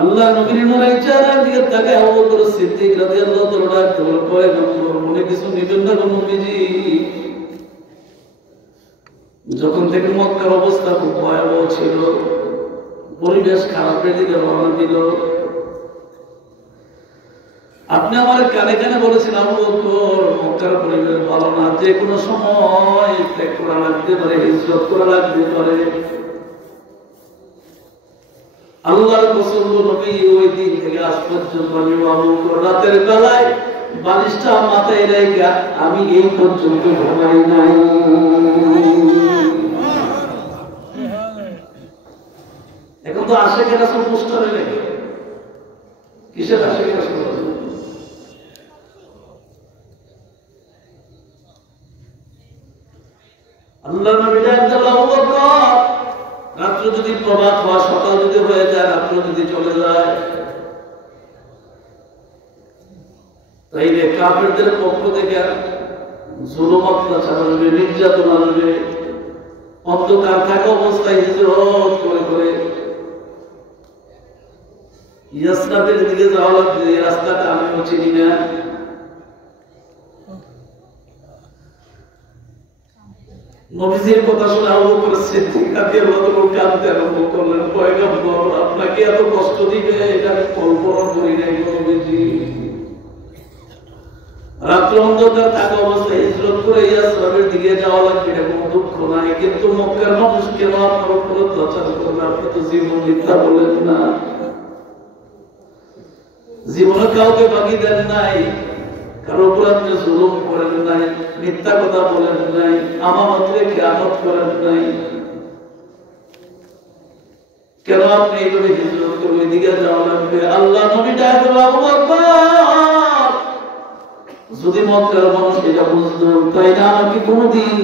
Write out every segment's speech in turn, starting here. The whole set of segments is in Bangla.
আল্লাহ নবীর নূরের চেহারার দিকে তাকায় আবু বকর সিদ্দিক রাদিয়াল্লাহু তাআলা ডাকতে বলল, পয়গম্বর মনে কিছু নিবেন না গো নবীজি। যখন থেকে মক্কার অবস্থা খুব ভয়াবহ ছিল, পরিবেশ খারাপের দিকে রওনা দিল, আপনি আমার কানে কানে বলেছেন আবু বকর মক্কার পরিবেশ ভালো না, যে কোনো সময় ত্যাগ করা লাগতে পারে, হিজরত করা লাগতে পারে। আল্লাহর কসম নবী ওই দিন থেকে আজ পর্যন্ত আমি আবু বকর রাতের বেলায় বালিশটা মাথায় রেখে আমি এই পর্যন্ত ঘুমাই নাই। এখন তো আশেকের রাসূল পোস্টারে লেগে কিসের আশেকের রাসূল? আল্লাহ নবী আল্লাহু আকবার, রাত্র যদি প্রভাত হয়, সকাল যদি হয়ে যায়, রাত্র যদি চলে যায়, তাইলে কাফেরদের পক্ষ থেকে জুলুম অত্যাচার আসবে, নির্যাতন আসবে। অন্ধকার থাকা অবস্থায় হিজরত করে করে ইয়াসরাবের দিকে যাওয়া লাগবে। এই রাস্তাটা আমিও চিনি না। নবীজির কথা শুনে আবু বকর সিদ্দিক রাদিয়াল্লাহু তাআলা কাঁদতে আরম্ভ করলেন, পয়গম্বর আপনাকে এত কষ্ট দিবে এটা আমি কল্পনা করি নাই নবীজি। রাত্র অন্ধকার থাকা অবস্থায় হিজরত করে ইয়াসরাবের দিকে যাওয়া লাগবে, এটা কোনো দুঃখ নাই। কিন্তু মক্কার মানুষ কেন আপনার উপর অত্যাচার করবে? আপনি তো জীবন মিথ্যা বলেন না, জীবনে কাউকে বাকি দেন নাই, কারো উপর আপনি জুলুম করেন নাই, মিথ্যা কথা বলেন নাই, আমানতকে খেয়ানত করেন নাই। কেন আপনি এইভাবে হিজরত করে ওই দিকে যাওয়া লাগবে? আল্লাহ নবী ডাকলেন, আবু বকর যদি মক্কার মানুষ এটা বুঝতো, তাই না আমাকে কোনোদিন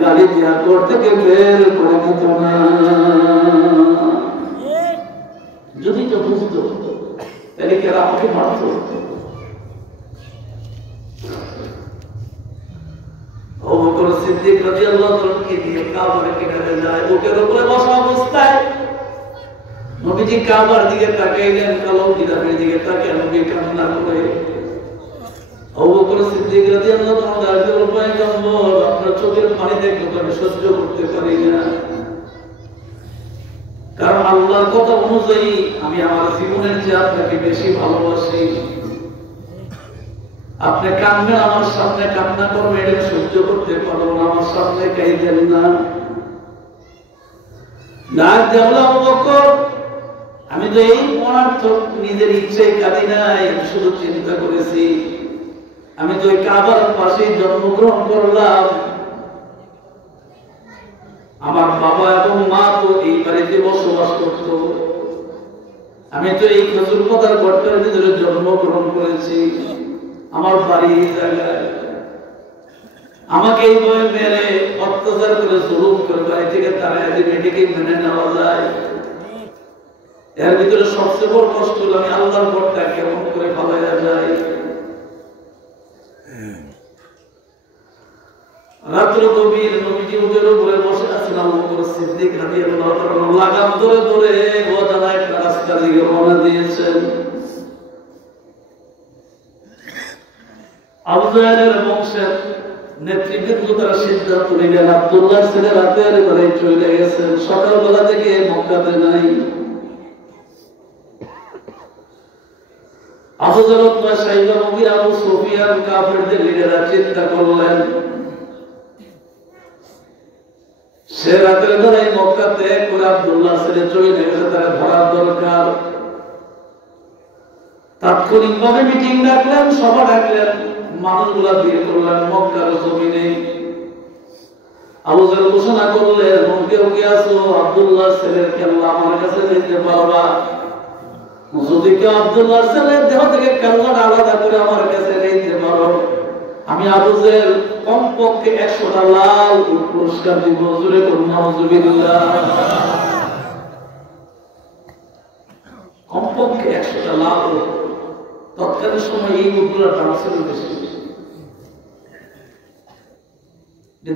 গাড়ি দিয়া ঘর থেকে বের করে দিত না। যদি তো বুঝতো তাহলে কেন আমাকে মারত? আবু বকর সিদ্দিক রাদিয়াল্লাহু তাআলা কে দিয়ে কাবার কিনারে যায়, বুকের উপরে বসা অবস্থায় নবীজি কাবার দিকে তাকাইলেন, কালো কিতাবের দিকে তাকিয়ে নবী কান্না করে। আবু বকর সিদ্দিক রাদিয়াল্লাহু তাআলা বললেন, পয়গম্বর আপনার চোখের পানি দেখলে আমি সহ্য করতে পারি না, কারণ আল্লাহর কথা অনুযায়ী আমি আমার জীবনের চেয়ে আপনাকে বেশি ভালোবাসি। আপনি কাঁদবেন, আমার সামনে কান্না করবেন, এটা সহ্য করতে পারবো না, আমার সামনে কাঁদেন না। ডাক দেওয়া আবু বকর, আমি তো এই অনার্থক নিজের ইচ্ছায় কাঁদি নাই, শুধু চিন্তা করেছি আমি তো এই কাবার পাশে জন্মগ্রহণ করলাম, আমার বাবা এবং মা তো এই বাড়িতে বসবাস করত, আমি তো এই খেজুর পাতার গর্তের ভিতরে জন্মগ্রহণ করেছি, আমার বাড়ি এই জায়গায়। আমাকে এইভাবে মেরে অত্যাচার করে জুলুম করে বাড়ি থেকে তাড়াই দিবে, এটাকে মেনে নেওয়া যায়? এর ভিতরে সবচেয়ে বড় কষ্ট হলো আমি আল্লাহর ঘরটা কেমন করে পালাইয়া যায়। রাত্র গভীর, নবীজি উটের উপরে বসে আছেন, আবু বকর সিদ্দিক রাদিয়াল্লাহু তাআলা লাগাম ধরে ধরে অজানা একটা রাস্তা দিকে রওনা দিয়েছেন। আবু জাহেলের বংশের নেতৃবৃন্দ তারা সিদ্ধান্ত নিলেন, আব্দুল্লাহর ছেলে রাতের বেলায় চলে গেছেন, সকালবেলা থেকে মক্কাতে নাই। আবু জাহেল, সাইবা, মুগীরা, আবু সুফিয়ান কাফেরদের লিডাররা চিন্তা করলেন সে রাতের বেলায় মক্কাতে করে আব্দুল্লাহ ছেলে চলে গেছে, তারা ধরার দরকার। তাৎক্ষণিকভাবে মিটিং ডাকলেন, সভা ডাকলেন, মানুষগুলা ভিড় করলেন মক্কার জমিনে। আবু জাহেল ঘোষণা করলেন, কেউ কে আছো আব্দুল্লাহ ছেলের কেল্লা আমার কাছে দিতে পারবা? যদি কেউ আব্দুল্লাহ ছেলের দেহ থেকে কেল্লাটা আলাদা করে আমার কাছে দিতে পারো, আমি আবু জাহেল কমপক্ষে 100টা লাল পুরস্কার দিব। জোরে করুন নাউজুবিল্লাহ। কমপক্ষে 100টা লাল। তৎকালীন সময় এই মুদ্রার দাম ছিল বেশি,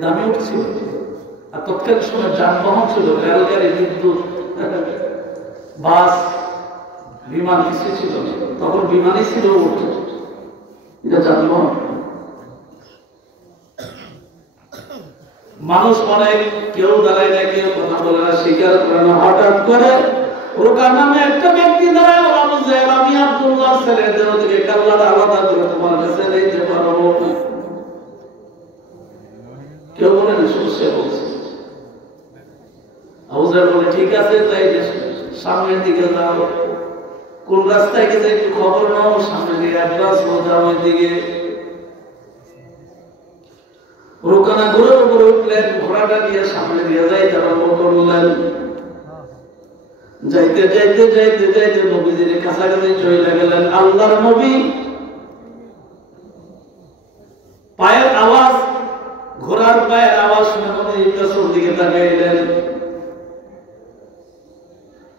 দামি উঠছিল। আর তৎকালীন সময় যানবাহন ছিল রেলগাড়ি, বিদ্যুৎ, বাস, বিমান কিছু ছিল না, তখন বিমানই ছিল উট। এটা জানবো মানুষ অনেক, কেউ দাঁড়ায় না, কেউ কথা বলে না, স্বীকার করে না। হঠাৎ করে রোকা নামে একটা ব্যক্তি দাঁড়ায়, ওরা বুঝে আমি আব্দুল্লাহ ছেলেদের থেকে কাল্লাটা আলাদা করে তোমার কাছে দিতে পারবো। কেউ বলে না, শুধু সে বলছে। আবু জাহেল বলে ঠিক আছে, তাই সামনের দিকে যাও। কোন রাস্তায় গেছে একটু খবর নাও, সামনে দিয়ে অ্যাডভান্স যাও ওই দিকে। রোকানা ঘোড়ার উপরে উঠলেন, ঘোড়াটা দিয়ে সামনে দিয়ে যাইতে আরম্ভ করলেন। যাইতে যাইতে যাইতে যাইতে নবীজির কাছাকাছি চলে গেলেন। আল্লাহর নবী পায়ের আওয়াজ, ঘোড়ার পায়ের আওয়াজ শুনে নবীর পেছন দিকে তাকাইলেন।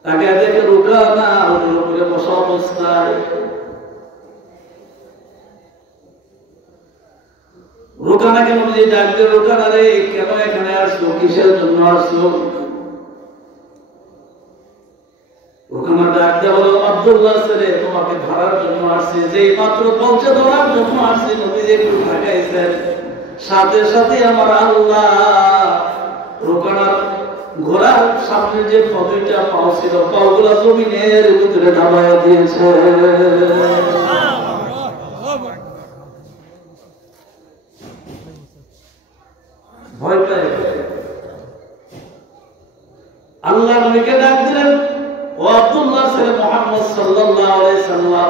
তাকে দেখে রোকানা ওর উপরে বসা অবস্থায়। রোকানাকে নবীজি ডাক দিয়ে, রোকানা রে, কেন এখানে আসছো, কিসের জন্য আসছো? রোকানা ডাক দিয়ে বলো, আব্দুল্লাহ ছেলে তোমাকে ধরার জন্য আসছি। যেই মাত্র পৌঁছে ধরার জন্য আসছি, নবীজি একটু তাকাইছেন, সাথে সাথে আমার আল্লাহ রোকানার ঘোড়ার সামনে যে দুইটা পাও ছিল, পাওগুলা জমিনের ভিতরে ঢালাইয়া দিয়েছে। ভয় পেয়ে আল্লাহ নবীকে ডাক দিলেন, ও আব্দুল্লাহ ছেলে মুহাম্মদ সাল্লাল্লাহু আলাইহি সাল্লাম,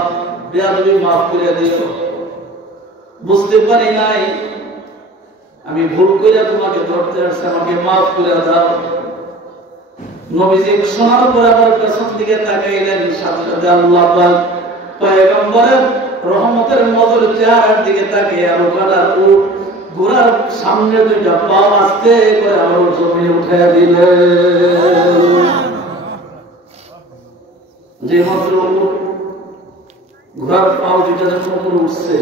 বেয়াদবি মাফ করে দিও। বুঝতে পারি নাই, আমি ভুল করে তোমাকে ধরতে আসছি, আমাকে মাফ করে দাও। নবীজি শোনার পর আবার পেছন দিকে তাকাইলেন, সাথে সাথে আল্লাহ পাক পয়গম্বরের রহমতের নজর চেহারার দিকে তাকিয়ে রোকানার উট ঘোড়ার সামনে দুইটা পাও আস্তে করে আবার জমিনে উঠাইয়া দিলেন। যে মাত্র ঘোড়ার পাও দুইটা যখন উপরে উঠছে,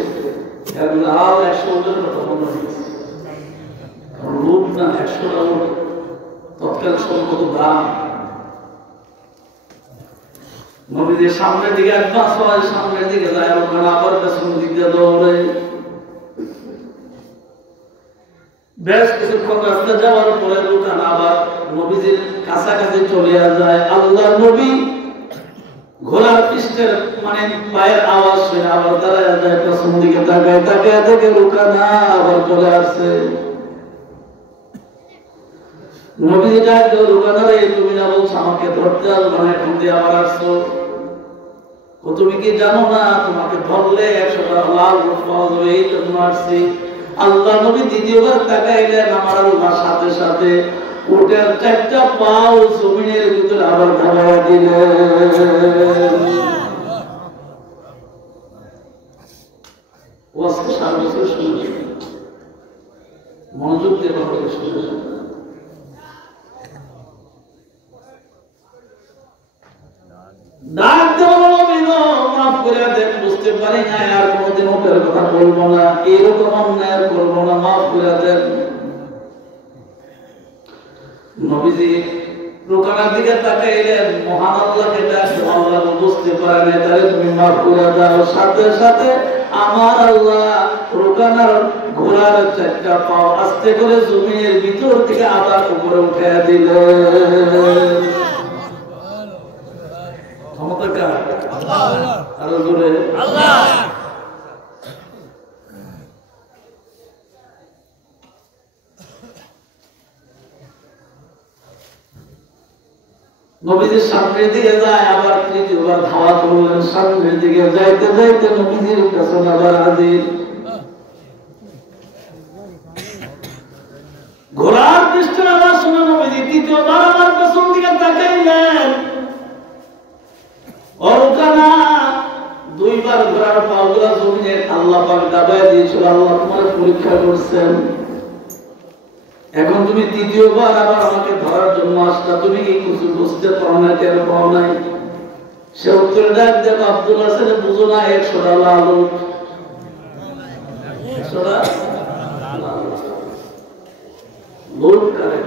লাল 100 ওজনের কথা মনে হয়েছে। কারণ লোক না 100টা উঠ, তৎকাল সম্পদ দাম। নবীদের সামনের দিকে অ্যাডভান্স হয়, সামনের দিকে যায়, ওখানে আবার পেছন দিক দিয়ে দৌড়ে। বেশ কিছুক্ষণ রাস্তা যাওয়ার পরে রোকানা আবার নবীজির কাছাকাছি চলে যায়। আল্লাহ নবী ঘোড়ার পৃষ্ঠের মানে পায়ের আওয়াজ শুনে আবার দাঁড়ায় যায়, পেছন দিকে তাকায়, তাকায় থেকে রোকানা আবার চলে আসছে। নবীজি ডাক দিয়ে, রোকানা রে, তুমি না বলছো আমাকে ধরতে আসবে না, এখন দিয়ে আবার আসছো? তুমি কি জানো না তোমাকে ধরলে 100টা লাল উট পাওয়া যাবে, এই জন্য আসছি। আল্লাহ নবী দ্বিতীয়বার তাকাইলেন, আমার আল্লাহ সাথে সাথে উটের 4টা পাও জমিনের ভিতরে আবার ঢালাইয়া দিলেন। ওয়াজটা 7 বছর শুনছি, মনোযোগ দিয়ে কথা শুনছি। ডাক দেওয়া মাফ করে দেন, বুঝতে পারি না, আর কোনোদিন ওপের কথা বলবো না, এরকম অন্যায় করবো না, মাফ করে দেন। নবীজি রোকানার দিকে তাকাইলেন, মহান আল্লাহকে ডাকলেন, আল্লাহ বুঝতে পারে না, তাহলে তুমি মাফ করে দাও। সাথে সাথে আমার আল্লাহ রোকানার ঘোড়ার 4টা পাও আস্তে করে জমিনের ভিতর থেকে আবার উপরে উঠে দিলেন। ক্ষমতা কার? আল্লাহ। আরো জোরে আল্লাহ। নবীজির সামনের দিকে যায়, আবার তৃতীয়বার ধাওয়া করলেন। সামনের দিকে যাইতে যাইতে নবীজির পেছনে আবার হাজির। ঘোড়ার পৃষ্ঠের আওয়াজ শুনে নবীজি তৃতীয়বার আবার পেছন দিকে তাকাইলেন। রোকানা দুইবার ঘোড়ার পাগুলা জমিনে আল্লাহ পাক দাবায় দিয়েছিল। আল্লাহ তোমার পরীক্ষা করছেন, এখন তুমি তৃতীয়বার আবার আমাকে ধরার জন্য আসলা, তুমি কি কিছু বুঝতে পারো না, কেন পাও নাই? সে উত্তরে ডাক দেব, আব্দুল্লাহ ছেলে বুঝো না, 100টা লাল উট, 100টা লোক কারে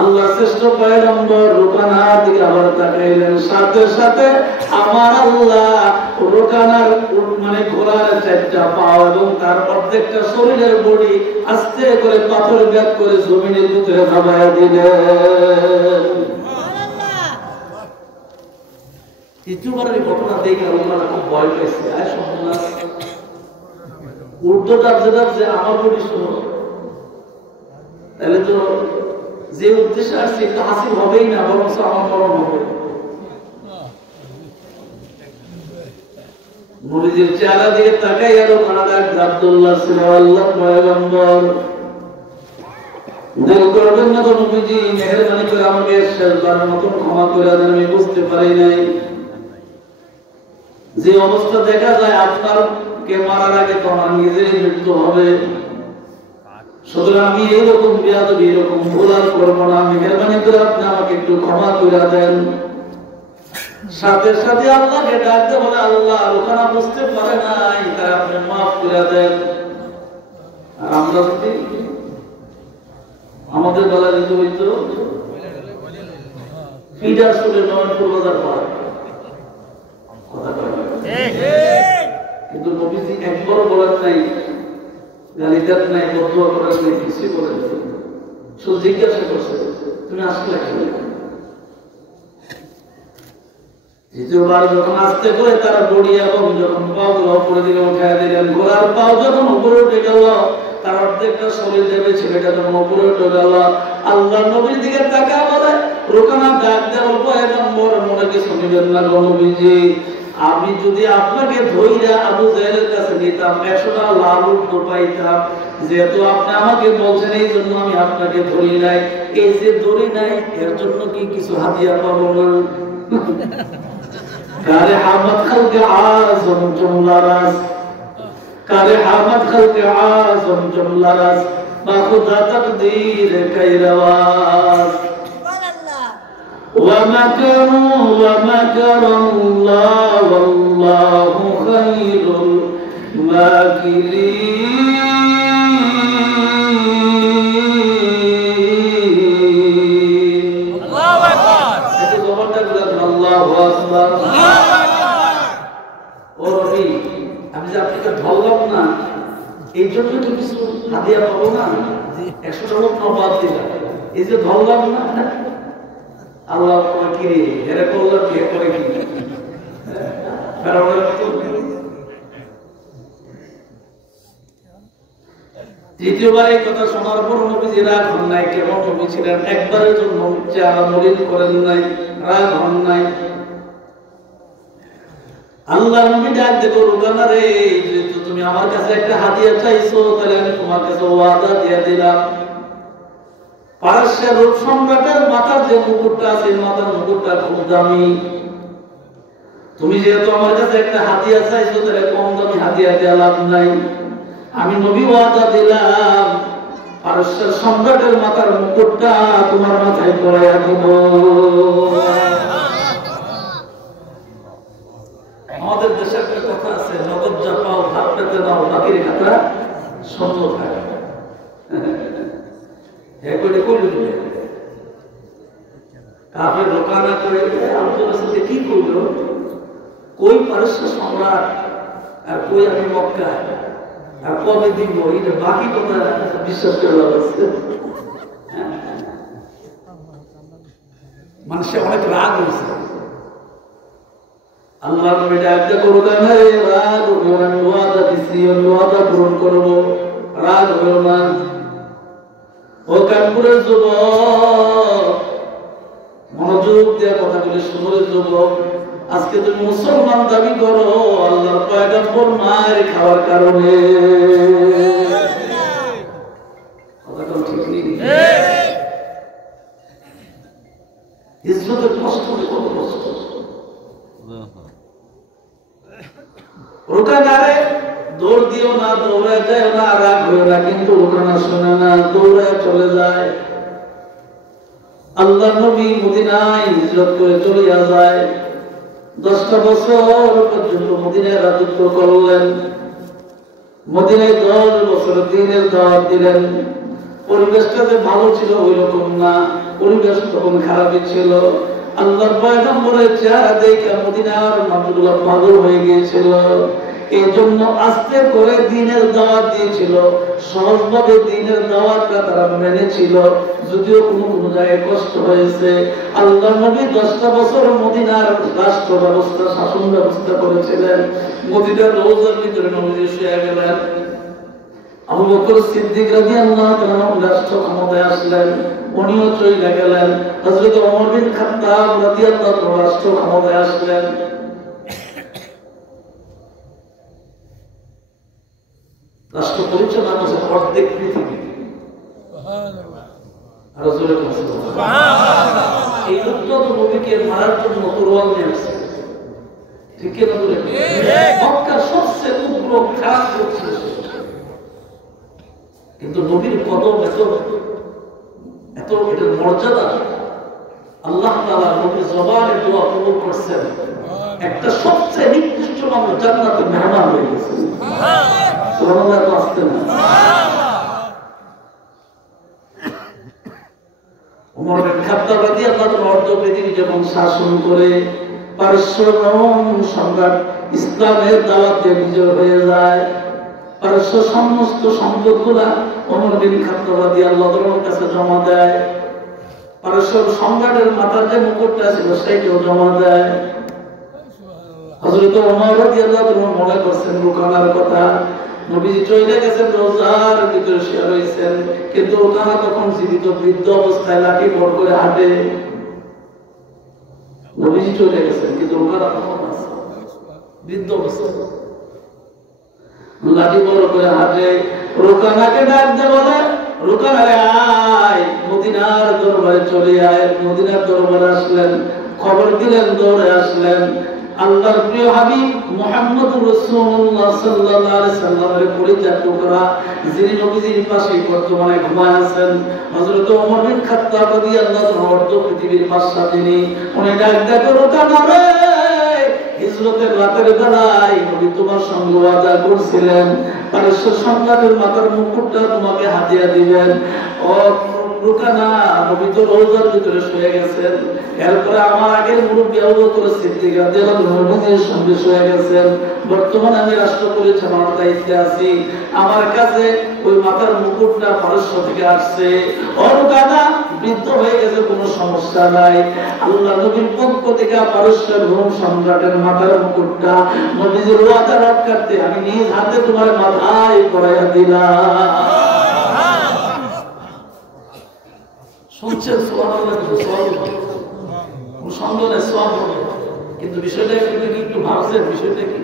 আল্লাহ শ্রেষ্ঠ পয়গম্বর রোকানার দিকে আবার তাকাইলেন, সাথে সাথে আমার আল্লাহ রোকানার মানে ঘোড়ার চারটা পা এবং তার প্রত্যেকটা শরীরের বডি আস্তে করে পাথর ব্যাগ করে জমিনের ভিতরে নামায়া দিলেন। তৃতীয়বারের ঘটনা দেখে রোকানা খুব ভয় পেয়েছে, আর সর্বনাশ, উল্টো দাবছে দাবছে আমার বডি শুনো, তাহলে তো যে উদ্দেশ্যে আসছে একটু হাসিল হবেই না, বরং আমার মরণ হবে। নবীজির চেহারা দিকে তাকাই আর ওখানে আব্দুল্লাহ ছিল আল্লাহর পয়গম্বর, দিল করবেন না তো নবীজি, মেহেরবানি করে আমাকে শেষবারের মতন ক্ষমা করে দেন, আমি বুঝতে পারি নাই যে অবস্থা দেখা যায় আপনারকে মারার আগে তো আমার নিজেরই মৃত্যু হবে, সুতরাং আমি এইরকম বেয়াদবি এরকম ভুল আর করবো না, মেহেরবানি করে আপনি আমাকে একটু ক্ষমা করে দেন। সাথে সাথে আল্লাহকে ডাকতে বলে, আল্লাহ ওখানে বুঝতে পারে নাই, তাই আপনি মাফ করে দেন। আর আমরা যদি আমাদের বেলা যদি হইতো ফিডার চলে নয়নপুর বাজার পায়, কিন্তু নবীজি একবারও বলেন নাই, গালিদাত নাই, বদুয়া করার নাই, কিছু বলেন নাই, শুধু জিজ্ঞাসা করছে তুমি আসলে কেন। দ্বিতীয়বার যখন আস্তে করে তার বডি এবং যখন পাও গুলো উপরে দিকে উঠায় দিলেন, ঘোড়ার পাও যখন উপরে উঠে গেল, তার অর্ধেকটা শরীর দেবে ছেলেটা যখন উপরে উঠে গেল, আল্লাহ নবীর দিকে তাকা বলে, রোকানা ডাক দেওয়ার পয়গম্বর মনে কিছু নিবেন না গো নবীজি, আমি যদি আপনাকে ধইরা আবু জাহেলের কাছে নিতাম 100টা লাল উট পাইতাম, যেহেতু আপনি আমাকে বলছেন এই জন্য আমি আপনাকে ধরি নাই, এই যে ধরি নাই এর জন্য কি কিছু হাদিয়া পাবো না? কারে হামদ খালকে আজম জুমলারাস, কারে হামদ খালকে আজম জুমলারাস, বা খুদা তাকদীর কাইরাওয়াজ। ومكروا ومكر الله والله خير الماكرين। الله أكبر، الله أكبر। ও রবি, আমি যে আপনাকে ধরলাম না এই জন্য তো কিছু হাদিয়া পাবো না, 100টা লোক নবাদ দিলাম, এই যে ধরলাম না, আল্লাহ কি এরা করলাম কি করে কি তৃতীয়বার এই কথা শোনার পর নবীজি রাগ হন নাই, কেমন নবী ছিলেন, একবারের জন্য চেহারা মলিন করেন নাই, রাগ হন নাই। আল্লাহ নবী ডাক দেখো, রোকানা রে, যেহেতু তুমি আমার কাছে একটা হাদিয়া চাইছো, তাহলে আমি তোমার কাছে ওয়াদা দিয়ে দিলাম, পারস্যের রূপ সম্রাটের মাথার যে মুকুটটা আছে, মাথার মুকুটটা খুব দামি, তুমি যেহেতু আমার কাছে একটা হাদিয়া চাইছো, তাহলে কম দামি হাদিয়া দেওয়া লাভ নাই, আমি নবী ওয়াদা দিলাম পারস্যের সম্রাটের মাথার মুকুটটা তোমার মাথায় পরাইয়া দিব। আমাদের দেশে একটা কথা আছে, নগদ যা পাও ভাত পেতে নাও, বাকির খাতা স্বর্ণ থাকে। কাফের রোকানা করে আলোচনার সাথে কি করলো, কই পারস্য সম্রাট আর কই আমি মক্কা, আর কবে দিব, এটা বাকি কথা বিশ্বাস করে লাগছে। মানুষে অনেক রাগ হয়েছে। আল্লাহ নবী ডাকতে করো কেন, রাগ হইও না, আমি ওয়াদা দিচ্ছি, আমি ওয়াদা পূরণ করবো, রাগ হইও না। ও কানপুরের যুবক, মনোযোগ দিয়ে কথাগুলি শুনে যুবক, আজকে তুমি মুসলমান দাবি করো আল্লাহর পয়গম্বর মার খাওয়ার কারণে, কথাটা ঠিক নেই। ইজ্জতের কষ্ট, কত কষ্ট। রোকানারে দৌড় দিও না, দৌড়ায় যায় না, রাগ হয়ে না, কিন্তু রোকানা শোনে না, দৌড়ায় চলে যায়। আল্লাহ নবী মদিনায় হিজরত করে চলে যায়, 10টা বছর পর্যন্ত মদিনায় রাজত্ব করলেন, মদিনায় 10 বছর দিনের দাওয়াত দিলেন। পরিবেশটা যে ভালো ছিল ওই রকম না, পরিবেশ তখন খারাপই ছিল। আল্লাহর পয়গম্বরের চেহারা দেখে মদিনার মানুষগুলো পাগল হয়ে গিয়েছিল। এই জন্য আস্তে করে দ্বীনের দাওয়াত দিয়েছিল, সহজভাবে দ্বীনের দাওয়াতটা তারা মেনেছিল, যদিও কোনো কোনো জায়গায় কষ্ট হয়েছে। আল্লাহর নবী 10টা বছর মদিনার রাষ্ট্র ব্যবস্থা, শাসন ব্যবস্থা করেছিলেন। মদিনার রওজার ভিতরে নবী শুয়ে গেলেন। আবু বকর সিদ্দিক রাদিয়াল্লাহু তাআলা রাষ্ট্র ক্ষমতায় আসলেন, উনিও চলে গেলেন। হযরত ওমর বিন খাত্তাব রাদিয়াল্লাহু তাআলা রাষ্ট্র ক্ষমতায় আসলেন। রাষ্ট্র পরিচালনা করছে অর্ধেক পৃথিবী। এই লোকটা তো নবীকে মারার জন্য তরোয়াল নিয়ে আসছে, ঠিক না? মক্কার সবচেয়ে উগ্র খারাপ লোক ছিল, কিন্তু নবীর কদম এত এটার মর্যাদা। আল্লাহ তাআলা নবীর জবানের দোয়া কবুল করছেন। একটা সবচেয়ে নিকৃষ্ট মানুষ জান্নাতের মেহমান হয়ে গেছে। সুবহানাল্লাহ, তো আসতে না। ওমর বিন খাত্তাব রাদিয়াল্লাহু তাআলা অর্ধ পৃথিবী যখন শাসন করে, পারস্য রোম সম্রাট ইসলামের দাওয়াতে বিজয় হয়ে যায়। পারস্য সমস্ত সম্পদগুলা ওমর বিন খাত্তাব রাদিয়াল্লাহু তাআলার কাছে জমা দেয়। পারস্য সম্রাটের মাথার যে মুকুটটা ছিল সেটাও জমা দেয়। হযরত ওমর রাদিয়াল্লাহু তাআলা মনে করছেন রুকানার কথা। নবীজি চলে গেছেন, রোজার ভিতরে শুয়ে রয়েছেন, কিন্তু রুকানা তখন জীবিত বৃদ্ধ অবস্থায় লাঠি বড় করে হাঁটে। নবীজি চলে গেছেন, কিন্তু রুকানা তখন আছে বৃদ্ধ অবস্থায়, লাঠি বড় করে হাঁটে। রুকানাকে ডাক দিয়ে বলে, রুকানা রে আয়, মদিনার দরবারে চলে আয়। মদিনার দরবারে আসলেন, খবর দিলেন, দৌড়ে আসলেন। আল্লাহর প্রিয় হাবিব মুহাম্মদুর রাসূলুল্লাহ সাল্লাল্লাহু আলাইহি সাল্লামের পরিচালিত করা, যিনি নবীজির পাশে বর্তমানে ঘুমায় আছেন, হযরত ওমর বিন খাত্তাব রাদিয়াল্লাহু তাআলা অর্ধ পৃথিবীর বাদশা তিনি। উনি ডাক ডাকে, রুকানা রে, হিজরতের রাতের বেলায় নবী তোমার সঙ্গে ওয়াদা করছিলেন পারস্য সম্রাটের মাথার মুকুটটা তোমাকে হাদিয়া দিবেন। ও রুকানা, নবী তো রওজার ভিতরে শুয়ে গেছেন। এরপরে আমার আগের মুরব্বী আবু বকর সিদ্দিক রাদিয়াল্লাহু তাআলা নবীর সঙ্গে শুয়ে গেছেন। বর্তমানে আমি রাষ্ট্র পরিচালনার দায়িত্বে আছি। আমার কাছে ওই মাথার মুকুটটা পারস্য থেকে আসছে। ও রুকানা, বৃদ্ধ হয়ে গেছে, কোনো সমস্যা নাই। আল্লাহ নবীর পক্ষ থেকে পারস্যের রোম সম্রাটের মাথার মুকুটটা নবীজির ওয়াদা রক্ষার্থে আমি নিজ হাতে তোমার মাথায় পরাইয়া দিলাম। শুনছেন? সুবহানাল্লাহ, সন্দেহ নেই, সওয়াব হবে। কিন্তু বিষয়টা একটু ভাবছেন, বিষয়টা কি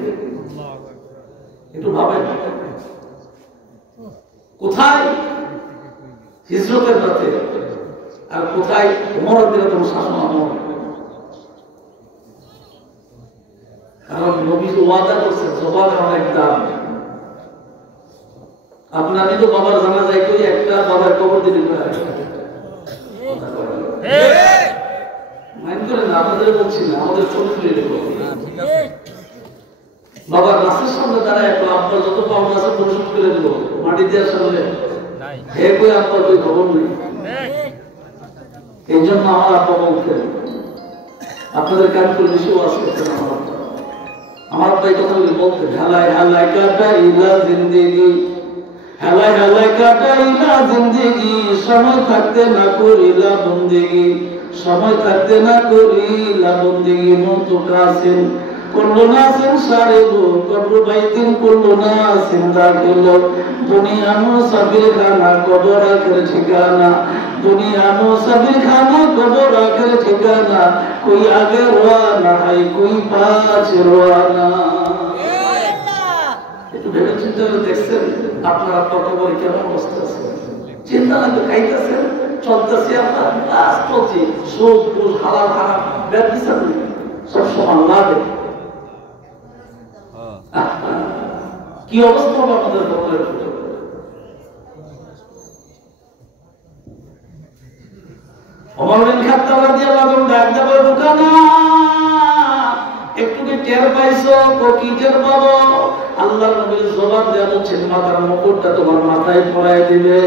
একটু ভাবেন। কোথায় হিজরতের রাতে আর কোথায় ওমরের দিনে তোমার শাসন আমল? কারণ নবী ওয়াদা করছেন, জবানের অনেক দাম। আপনার তো বাবার জানাজায় কই একটা বাবার কবর দিতে পারে, মাইন্ড করেন না, আপনাদের বলছি না, আমাদের চরিত্রের বাবার রাস্তার সামনে দাঁড়ায় একটা আব্বার যত পাওনা আছে পরিশোধ করে দেবো, মাটি দেওয়ার সামনে হে কই আব্বার কই খবর নেই। এই জন্য আমার আব্বা বলতেন, আপনাদের কাজ করে বেশি ওয়াজ করতেন। আমার আব্বা এই কথাগুলি বলতেন, হেলায় হেলায় কাটাইলা জিন্দেগি, হেলায় হেলায় কাটাইলা জিন্দেগি, সময় থাকতে না করিলা বন্দেগি, সময় থাকতে না করিলা বন্দেগি, মতো কাছেন করলো না সংসারে গো, কবর বাইতিন করলো না চিন্তা করলো, দুনিয়া মুসাফির খানা কবর আখের ঠিকানা, দুনিয়া মুসাফির খানা কবর আখের ঠিকানা, কোই আগে রওয়ানা হয় কোই পাছে রওয়ানা। একটু ভেবে চিন্তা করে দেখছেন আপনার আব্বা কবর কেমন অবস্থা আছে? চিন্তা না তো খাইতেছেন, চলতেছে, আপনার কাজ চলছে, সুদ ঘুষ হালাল হারাম ব্যবসা নেই, সব সমান লাগে। কি অবস্থা হবে আমাদের কবরের? ওমর বিন খাত্তাব রাদিয়াল্লাহু তাআলা ডাক দেব, রুকানা, একটু কি টের পাইছো? কি টের পাবো? আল্লাহ নবী জবাব দেয়া বলছেন, মাথার মুকুটটা তোমার মাথায় পরাই দিবে।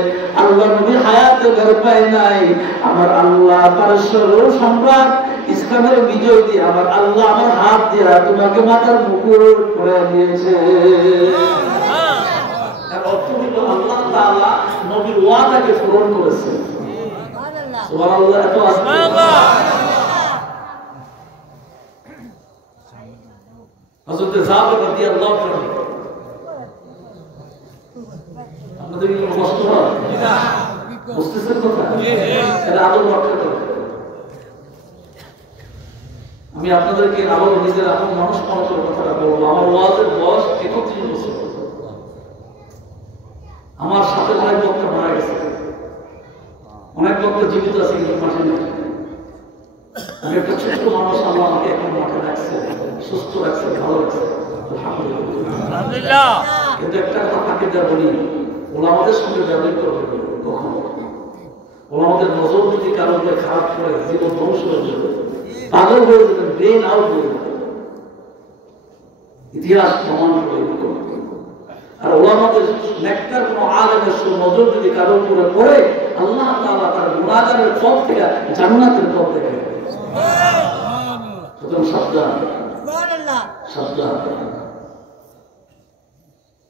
আল্লাহ নবী হায়াতে বের পায় নাই, আমার আল্লাহ পারস্যের সম্রাট ইসলামের বিজয় দিয়ে আমার আল্লাহ আমার হাত দিয়ে তোমাকে মাথার মুকুট করে দিয়েছে। অর্থ হল আল্লাহ তাআলা নবীর ওয়াদাকে পূরণ করেছে। সুবহানাল্লাহ, এত সুবহানাল্লাহ। হযরত জাবের রাদিয়াল্লাহু আনহু, আপনাদের কি কষ্ট হয়? না, বুঝতেছেন কথা? এটা আদৌ ব্যাখ্যা করে। আমি আপনাদেরকে আবার নিজের আপন মানুষ মনে করে কথাটা বলবো। আমার ওয়াজের বয়স 31 বছর। আমার সাথে অনেক বক্তা মারা গেছে, অনেক বক্তা জীবিত আছে কিন্তু মাঠে নেই। আমি একটা ছোট্ট মানুষ, আল্লাহ আমাকে এখন মাঠে রাখছে, সুস্থ রাখছে, ভালো রাখছে, আলহামদুলিল্লাহ। কিন্তু একটা কথা তাকে দেওয়া বলি, ওরা আমাদের সঙ্গে ব্যবহার করবে কখনো। ওরা আমাদের নজর যদি কারো উপরে খারাপ করে জীবন ধ্বংস হয়ে যাবে, পাগল হয়ে যাবে, ব্রেন আউট হয়ে যাবে। ইতিহাস প্রমাণ করে। আর ওলামাদের নেককার কোন আলেমের নজর যদি কারো উপরে পড়ে, আল্লাহ তাআলা তার গুনাহগারের পথ থেকে জান্নাতের পথ দেখায়। সুবহানাল্লাহ। সুতরাং সাবধান, সুবহানাল্লাহ, সাবধান।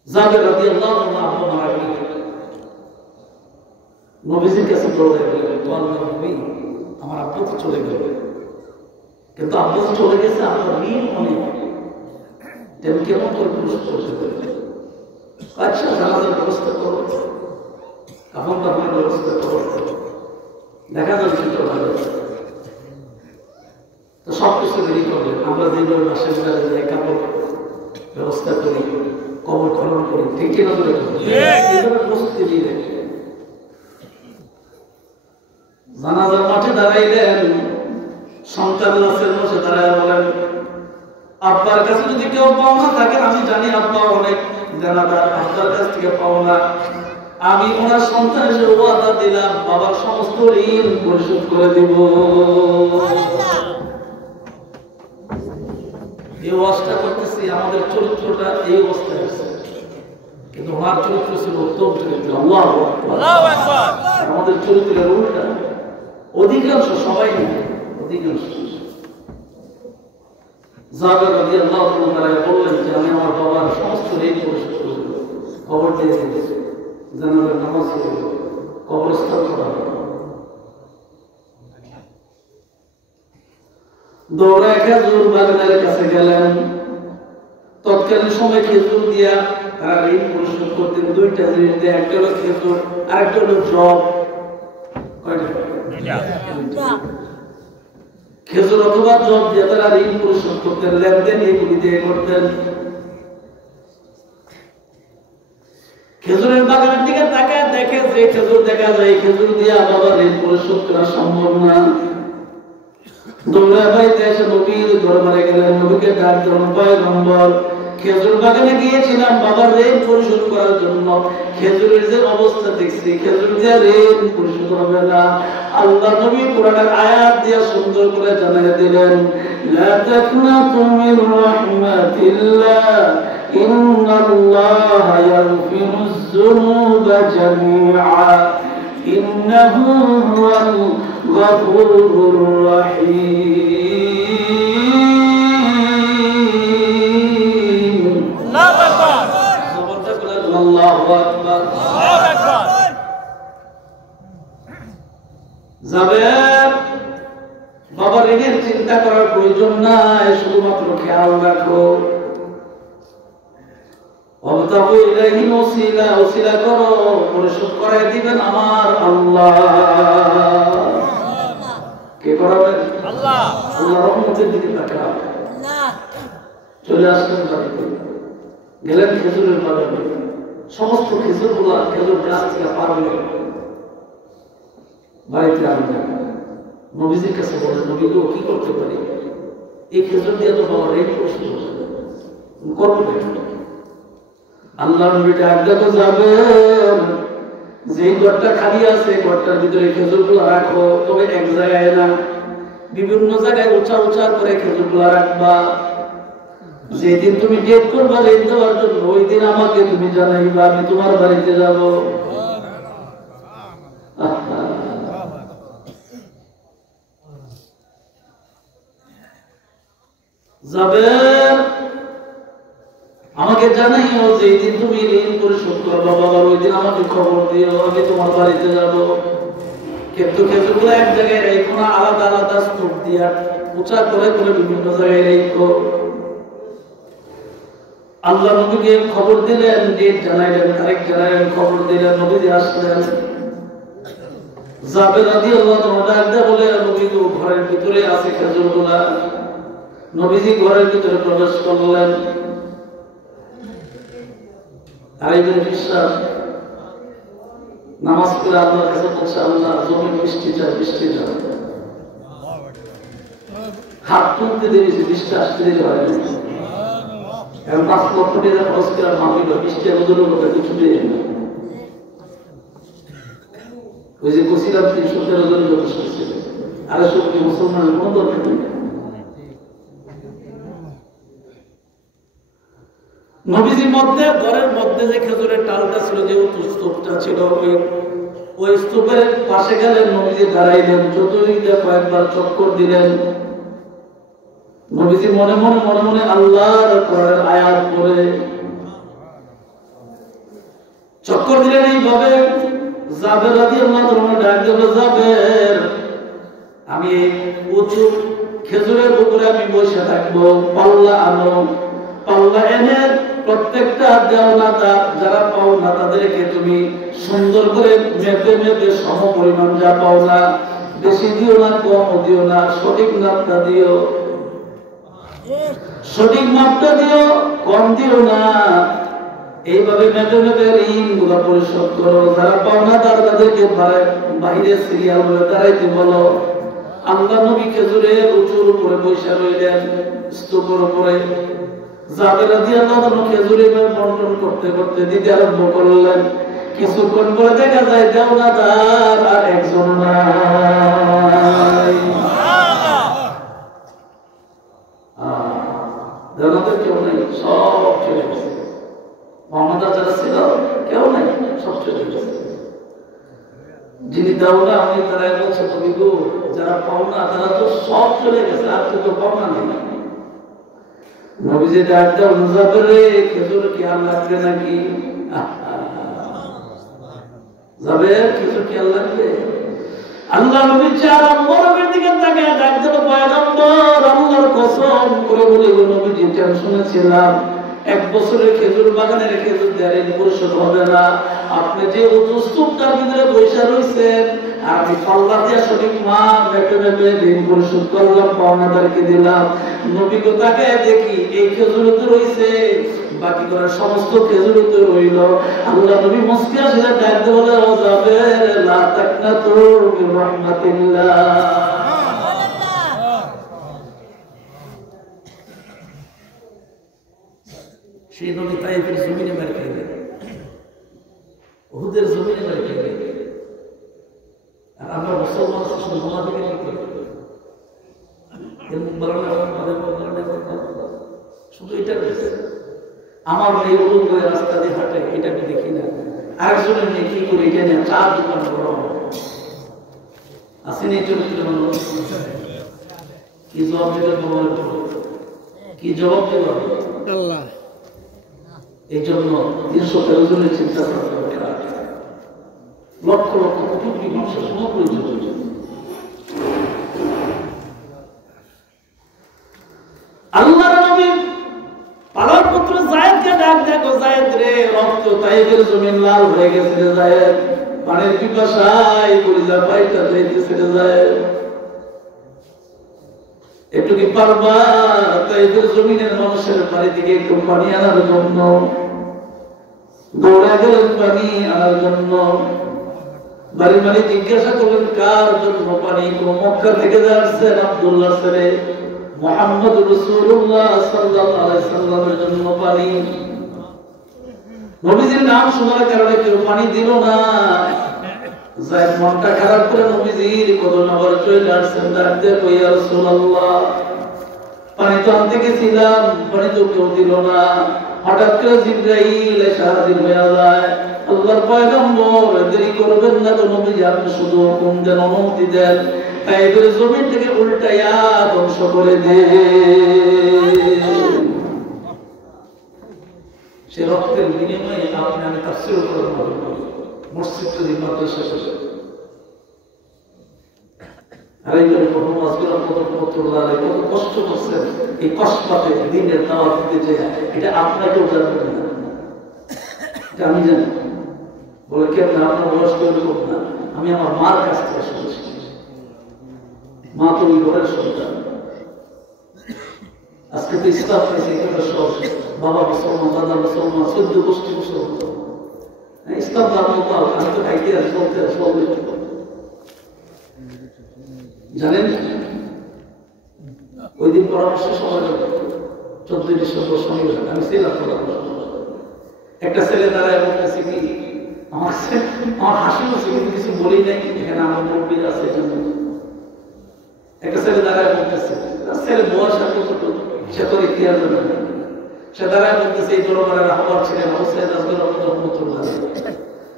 জাবের রাদিয়াল্লাহু আনহু মারা গেলেন, নবীজির কাছে দৌড়ে গেলেন, আল্লাহর নবী, আমার আব্বা তো চলে গেল, কিন্তু আব্বা তো চলে গেছে, আপনার ঋণ অনেক, তেমন কেমন করে পুরস্কার করতে। আচ্ছা, জানাজার ব্যবস্থা করো, কাফন দাফনের ব্যবস্থা করো, দেখা যাচ্ছে তো ভালো। তো সবকিছু রেডি করবে। আমরা যেভাবে বাসের কাজে যাই, কাপড় ব্যবস্থা করি, কবর খনন করি, ঠিক কিনা করে প্রস্তুতি দিয়ে রাখি। জানাজার মাঠে দাঁড়াইলেন, সন্তান লাশের বসে দাঁড়ায় বলেন, আব্বার কাছে যদি কেউ পাওনা থাকে, আমি জানি আব্বা অনেক জানাদার, আব্বার কাছ থেকে পাওনা, আমি ওনার সন্তান হিসেবে ওয়াদা দিলাম, বাবার সমস্ত ঋণ পরিশোধ করে দিব। এই ওয়াজটা করতেছি, আমাদের চরিত্রটা এই অবস্থায় আছে, কিন্তু ওনার চরিত্র ছিল উত্তম চরিত্র। আল্লাহু আকবার। আমাদের চরিত্রের উল্টা, অধিকাংশ সবাই না, অধিকাংশ। জাবের রাদিয়াল্লাহু আনহু বললেন যে আমি আমার বাবার সমস্ত ঋণ পরিশোধ করে দেব, কবর দিয়ে দিয়েছি, জানাজার নামাজ পড়ব, কবরস্থান করা হবে। দৌড়ে খেজুর বাগানের কাছে গেলেন। তৎকালীন সময় খেজুর দিয়া তারা ঋণ পরিশোধ করতেন দুইটা জিনিস দিয়ে, একটা হলো খেজুর, আরেকটা হলো জব। খেজুর অথবা জব দিয়ে তারা ঋণ পরিশোধ করতেন, লেনদেন এগুলি দিয়ে করতেন। খেজুরের বাগানের দিকে তাকায় দেখে যে খেজুর দেখা যায়, খেজুর দিয়ে বাবা ঋণ পরিশোধ করা সম্ভব না। দৌড়ে বাইতে এসে নবীর দরবারে গেলেন, নবীকে ডাক দিলেন, পয়গম্বর, খেজুর বাগানে গিয়েছিলাম বাবার ঋণ পরিশোধ করার জন্য, খেজুরের যে অবস্থা দেখছি, খেজুর দিয়ে ঋণ পরিশোধ হবে না। আল্লাহ নবী কোরআনের আয়াত দিয়ে সুন্দর করে জানিয়ে দিলেন, লা তাকনাতু মির রাহমাতিল্লাহ ইন্নাল্লাহা ইয়াগফিরুয যুনুবা জামিআ ইন্নাহু হুয়াল গফুরুর রহিম। আল্লাহু আকবার। আল্লাহু আকবার। আল্লাহু আকবার। জাবের, বাবার ঋণের চিন্তা করার প্রয়োজন নাই, শুধুমাত্র খেয়াল রাখো, অবতাবু ইলাইহি ওসিলা, ওসিলা করো, পরিশোধ করাই দিবেন আমার আল্লাহ। কে করাবেন? আল্লাহ। আল্লাহ রহমতের দিকে তাকান। আল্লাহ। চলে আসলেন বাড়িতে, গেলেন খেজুরের বাগানে, সমস্ত খেজুরগুলা খেজুর গাছ থেকে পারলেন, বাড়িতে আনলেন, নবীজির কাছে বলেন, নবী গো, কি করতে পারি? এই খেজুর দিয়ে তো বাবা ঋণ পরিশোধ করবে। আল্লাহ নবীটা একদম যাবেন, যে ঘরটা খালি আছে ঘরটার ভিতরে খেজুরগুলো রাখো, তবে এক জায়গায় না, বিভিন্ন জায়গায় উঁচা উঁচা করে খেজুরগুলো রাখবা। যেদিন তুমি ডেট করবা ঋণ দেওয়ার জন্য, ওই দিন আমাকে তুমি জানাইবা, আমি তোমার বাড়িতে যাব। জাবের আমাকে জানাইও যে দিন তুমি ঋণ পরিশোধ করবা বাবা, ওই দিন আমাকে খবর দিও, আমি তোমার বাড়িতে যাব। কিন্তু খেজুরগুলো এক জায়গায় রেখো না, আলাদা আলাদা স্তূপ দিয়া উঁচা করে করে বিভিন্ন জায়গায় রেখো। আল্লাহ নবীকে খবর দিলেন, ডেট জানাইলেন, তারিখ জানাইলেন, খবর দিলেন। নবীজি আসলেন। জাবের রাদিয়াল্লাহু আনহু ডাক দিয়ে বলে, নবী তো ঘরের ভিতরে আছে খেজুরগুলা। নবীজি ঘরের ভিতরে প্রবেশ করলেন। আর এই বিশ্বাস নামাজ পড়ে আল্লাহর কাছে বলছে, আল্লাহ জমি বৃষ্টি চাই, বৃষ্টি চাই। হাত তুলতে দিয়েছে, বৃষ্টি আসতে দিতে হয় না। এখন 5 লক্ষ টাকা খরচ করে মাপিল, বৃষ্টি ওদের লোক কিছু দিয়ে না। ওই যে কছিলাম 313 জন যথেষ্ট ছিল, আর সব মুসলমানের কোনো দরকার নেই। নবীজির মধ্যে ঘরের মধ্যে যে খেজুরের টালটা ছিল, যে স্তূপটা ছিল, ওই স্তূপের পাশে গেলেন, নবীজি দাঁড়াইলেন, চতুর্দিকে কয়েকবার চক্কর দিলেন। নবীজি মনে মনে মনে মনে আল্লাহর কোরআনের আয়াত পড়ে চক্কর দিলেন। এইভাবে জাবের রাদিয়াল্লাহু আনহু ডাক দিল, জাবের আমি উঁচু খেজুরের উপরে আমি বসে থাকবো, পাল্লা আনো। পাল্লা এনে প্রত্যেকটা দেওনাদা যারা পাও না তাদেরকে তুমি সুন্দর করে মেপে মেপে সম পরিমাণ যা পাও না, বেশি দিও না, কম দিও না, সঠিক মাপটা দিও, সঠিক মাপটা দিও, কম দিও না। এইভাবে মেপে মেপে ঋণ গুলো পরিশোধ করো। যারা পাও না তাদেরকে বাইরে সিরিয়াল হয়ে দাঁড়াইতে বলো। আল্লাহ নবী খেজুরের উঁচুর উপরে বসে রইলেন, স্তূপের উপরে। জাবের রাদিয়াল্লাহু আনহু খেজুরের বন্টন করতে করতে দিতে আরম্ভ করলেন। কিছুক্ষণ পরে দেখা যায় দেওনাদার আর একজন নাই। দেওনাদার কেউ নেই, সব চলে গেছে। মোহাম্মদ যারা ছিল কেউ নাই, সব চলে গেছে। যিনি দেওনা উনি তারাই বলছে, তুমি গো যারা পাও না তারা তো সব চলে গেছে, আর তো পাওনা নেই। নবীজি ডাক দাও, জাবের রে খেজুর কি আর লাগবে নাকি? জাবের খেজুর কি আর লাগবে? আল্লাহ নবী 4 নম্বরের দিকে তাকিয়ে ডাক দিল, পয়গম্বর আল্লাহর কসম করে বলি, নবীজি টেনশনে ছিলাম, 1 বছরের খেজুর বাগানের খেজুর দেয়ারে পরিশোধ হবে না। আপনি যে স্তূপটার ভিতরে বসে রয়েছেন, আমি পাল্লা দিয়ে সঠিক মাপ মেপে মেপে ঋণ পরিশোধ করলাম, পাওনাদারকে দিলাম। নবী গো তাকায় দেখি এই খেজুরও তো রয়েছে, বাকি করে সমস্ত খেজুরও তো রইল। আল্লাহ নবী মুস্কি হাসিয়া ডাক দিয়ে বলে, ও জাবের লা তাকনাতু মির রাহমাতিল্লাহ। সেই নবী তাইফের জমিনে মেরে খেলেন, উহুদের জমিনে মেরে খেলেন। আর আমরা মুসলমান শুধু মোনাফিকে কি করি? শুধু এটা রয়েছে, আমার মেয়ে উলুম করে রাস্তা দিয়ে হাঁটে, এটা আমি দেখি না। আরেকজনের মেয়ে কি করে এটা নিয়ে 4 দোকান বড় আসেনি। চরিত্র কি জবাব দিতে, কি জবাব দেব? আল্লাহ। এই জন্য 313 জনের চিন্তা করতে হবে, লক্ষ লক্ষ কোটি মানুষের সমপ্রয়োজন। আল্লাহর নবী পালক পুত্র যায়েদকে ডাক দেখো, যায়েদ রে রক্ত তাইফের জমিন লাল হয়ে গেছে রে যায়েদ, পানির পিপাসায় কলিজা পাইটা যাইতেছে রে যায়েদ, একটু কি পারবা তাইফের জমিনের মানুষের বাড়ি থেকে একটু পানি আনার জন্য? দৌড়া গেলেন পানি আনার জন্য। বাড়ি বাড়ি জিজ্ঞাসা করলেন কার জন্য পানি? মক্কা থেকে যাচ্ছেন আব্দুল্লাহ ছেলে মুহাম্মদ রাসূলুল্লাহ সাল্লাল্লাহু আলাইহি সাল্লামের জন্য পানি। নবীজির নাম শোনার কারণে কেউ পানি দিল না। যায়েদ মনটা খারাপ করে নবীজির কদম আবার চলে আসছেন, ডাক দিয়ে কই ইয়া রাসূলুল্লাহ, পানি তো আনতে গেছিলাম, পানি তো কেউ দিল না। হঠাৎ করে জিবরাইল এসে হাজির হয়ে যায়। আল্লাহর পয়গম্বর দেরি করবেন না তো নবীজি, আপনি শুধু হুকুম দেন, অনুমতি দেন, তাই করে জমিন থেকে উল্টাইয়া ধ্বংস করে দে। সে রক্তের বিনিময়ে আপনি আমি তাফসীর করব, মসজিদ তৈরি, মাদ্রাসা তৈরি। আর এই জন্য মোহাম্মদ রাহমাতুল্লাহ আলাইহি কত কষ্ট করছেন এই কসবাতে দ্বীনের দাওয়াত দিতে যায়। এটা আপনাকেও জানবেন না, এটা আমি জানি। বলে কেন আপনার বয়স তৈরি করব না, আমি আমার মার কাছ থেকে শুনেছি। মা তো ওই ঘরের সন্তান। আজকে তো ইসলাম পেয়েছে এটা সব, বাবা মুসলমান, দাদা মুসলমান, 14 গোষ্ঠী মুসলমান। ইসলাম ধর্ম পাও, আমি তো খাইতে আর চলতে আর চলবে। জানেন ওই দিন পরামর্শ সবাই 14 ডিসেম্বর শনিবার আমি ছিলাম। একটা ছেলে দাঁড়ায় বলতেছে কি, আমার হাসি হচ্ছে কিন্তু কিছু বলি নাই, এখানে আমার মুরব্বী আছে। একটা ছেলে দাঁড়ায় বলতেছে, ছেলে বয়স আর কত, সে তো ইতিহাস জানে না। সে দাঁড়ায় বলতেছে এই দরবারের আহ্বান ছিলেন হোসেন আজগর রহমতুল্লাহ।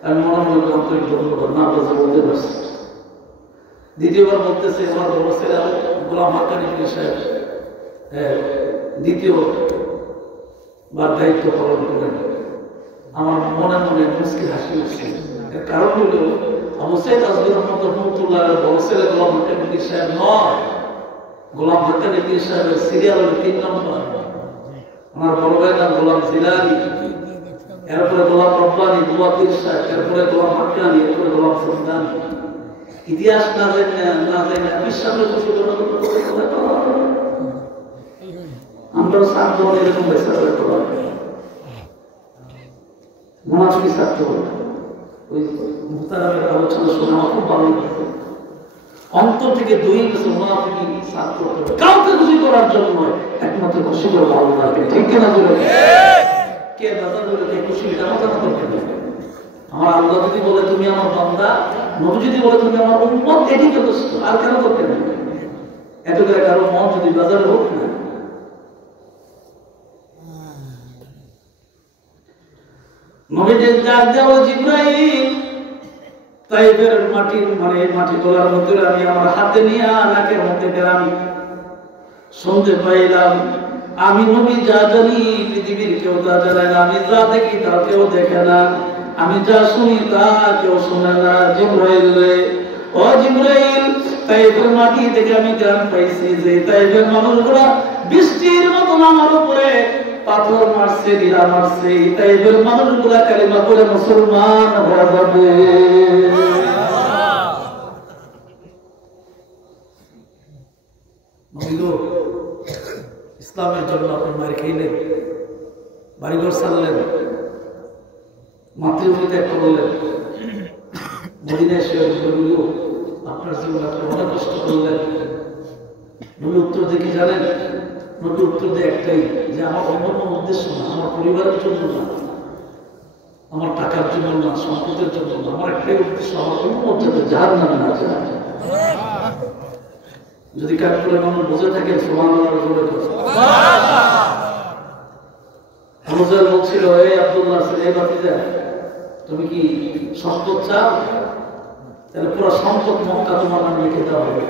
আমি মনে মনে আন্তরিক ধন্যবাদ না বলতে পারছি। দ্বিতীয়বার বলতেছে আমার বড় ছেলে গোলাম হাক্কানী সাহেব দ্বিতীয়বার দায়িত্ব পালন করেন। আমার মনে মনে মুশকিল হাসি উঠছে। এর কারণ হল হোসেন আজগর রহমতুল্লাহ বড় ছেলে গোলাম হাক্কানী সাহেব নয়, গোলাম হাক্কানী সাহেবের সিরিয়ালের 3 নম্বর। আমার বড় ভাই নাম গোলাম জিলানী, এরপরে গোলাম রব্বানী, গোলাম পীর সাহেব, এরপরে গোলাম হাক্কানী, এরপরে গোলাম সুলতান। ইতিহাস না জানি বিশ্বাসের খুশি আমরা সাত জন এরকম বেসারে করা মুনাফিক ছাত্র। ওই মুহতারামের আলোচনা শুনে আমার খুব ভালো লাগে। অন্তর থেকে 2 বছর মুনাফিক ছাত্র কাউকে খুশি করার জন্য একমাত্র খুশি করবো আল্লাহকে। ঠিক কিনা বলে কে বাজার বলে কে খুশি, এটা কথা না করতে। আমার আল্লাহ যদি বলে তুমি আমার বান্দা, নবী যদি বলে তুমি আমার উম্মত, এটি যথেষ্ট। আর কেন করতে নেই? এত করে কারো মন যদি বাজারে হোক না। নবীদের ডাক দেওয়া জিবরাইল তাইফের মাটির মাটি তোলার মধ্যে আমি আমার হাতে নিয়ে নাকের মধ্যে গেলাম। শুনতে পাইলাম আমি নবী যা জানি পৃথিবীর কেউ তা জানে না, আমি যা দেখি তা কেউ দেখে না, আমি যা শুনি তা কেউ শুনে না। জিবরাইল রে, ও জিবরাইল, তাইফের মাটি থেকে আমি জ্ঞান পাইছি যে তাইফের মানুষগুলা বৃষ্টির মতো আমার উপরে পাথর মারছে, গিরা মারছে। তাইফের মানুষগুলা কালিমা পড়ে মুসলমান হয়ে যাবে। ইসলামের জন্য আপনি মার খাইলেন, বাড়িঘর ছাড়লেন, মাতৃভূমি ত্যাগ করলেন, মদিনায় এসে আপনার জীবনে আপনি অনেক কষ্ট করলেন। নবী উত্তর দিয়ে কি জানেন? নবী উত্তর দিয়ে একটাই, যে আমার অন্য কোনো উদ্দেশ্য না, আমার পরিবারের জন্য না, আমার টাকার জন্য না, সম্পদের জন্য না, আমার একটাই উদ্দেশ্য, আমার উম্মত যাতে জাহান্নামে না যায়। যদি কাজ করে মানুষ বুঝে থাকেন সুবহানাল্লাহ বলে আবু জাহল বলছিল, এই আব্দুল্লাহ ছেলে, এই ভাতিজা, তুমি কি সম্পদ চাও? তাহলে পুরো সম্পদ মক্কা তোমার নামে লিখে দেওয়া হবে,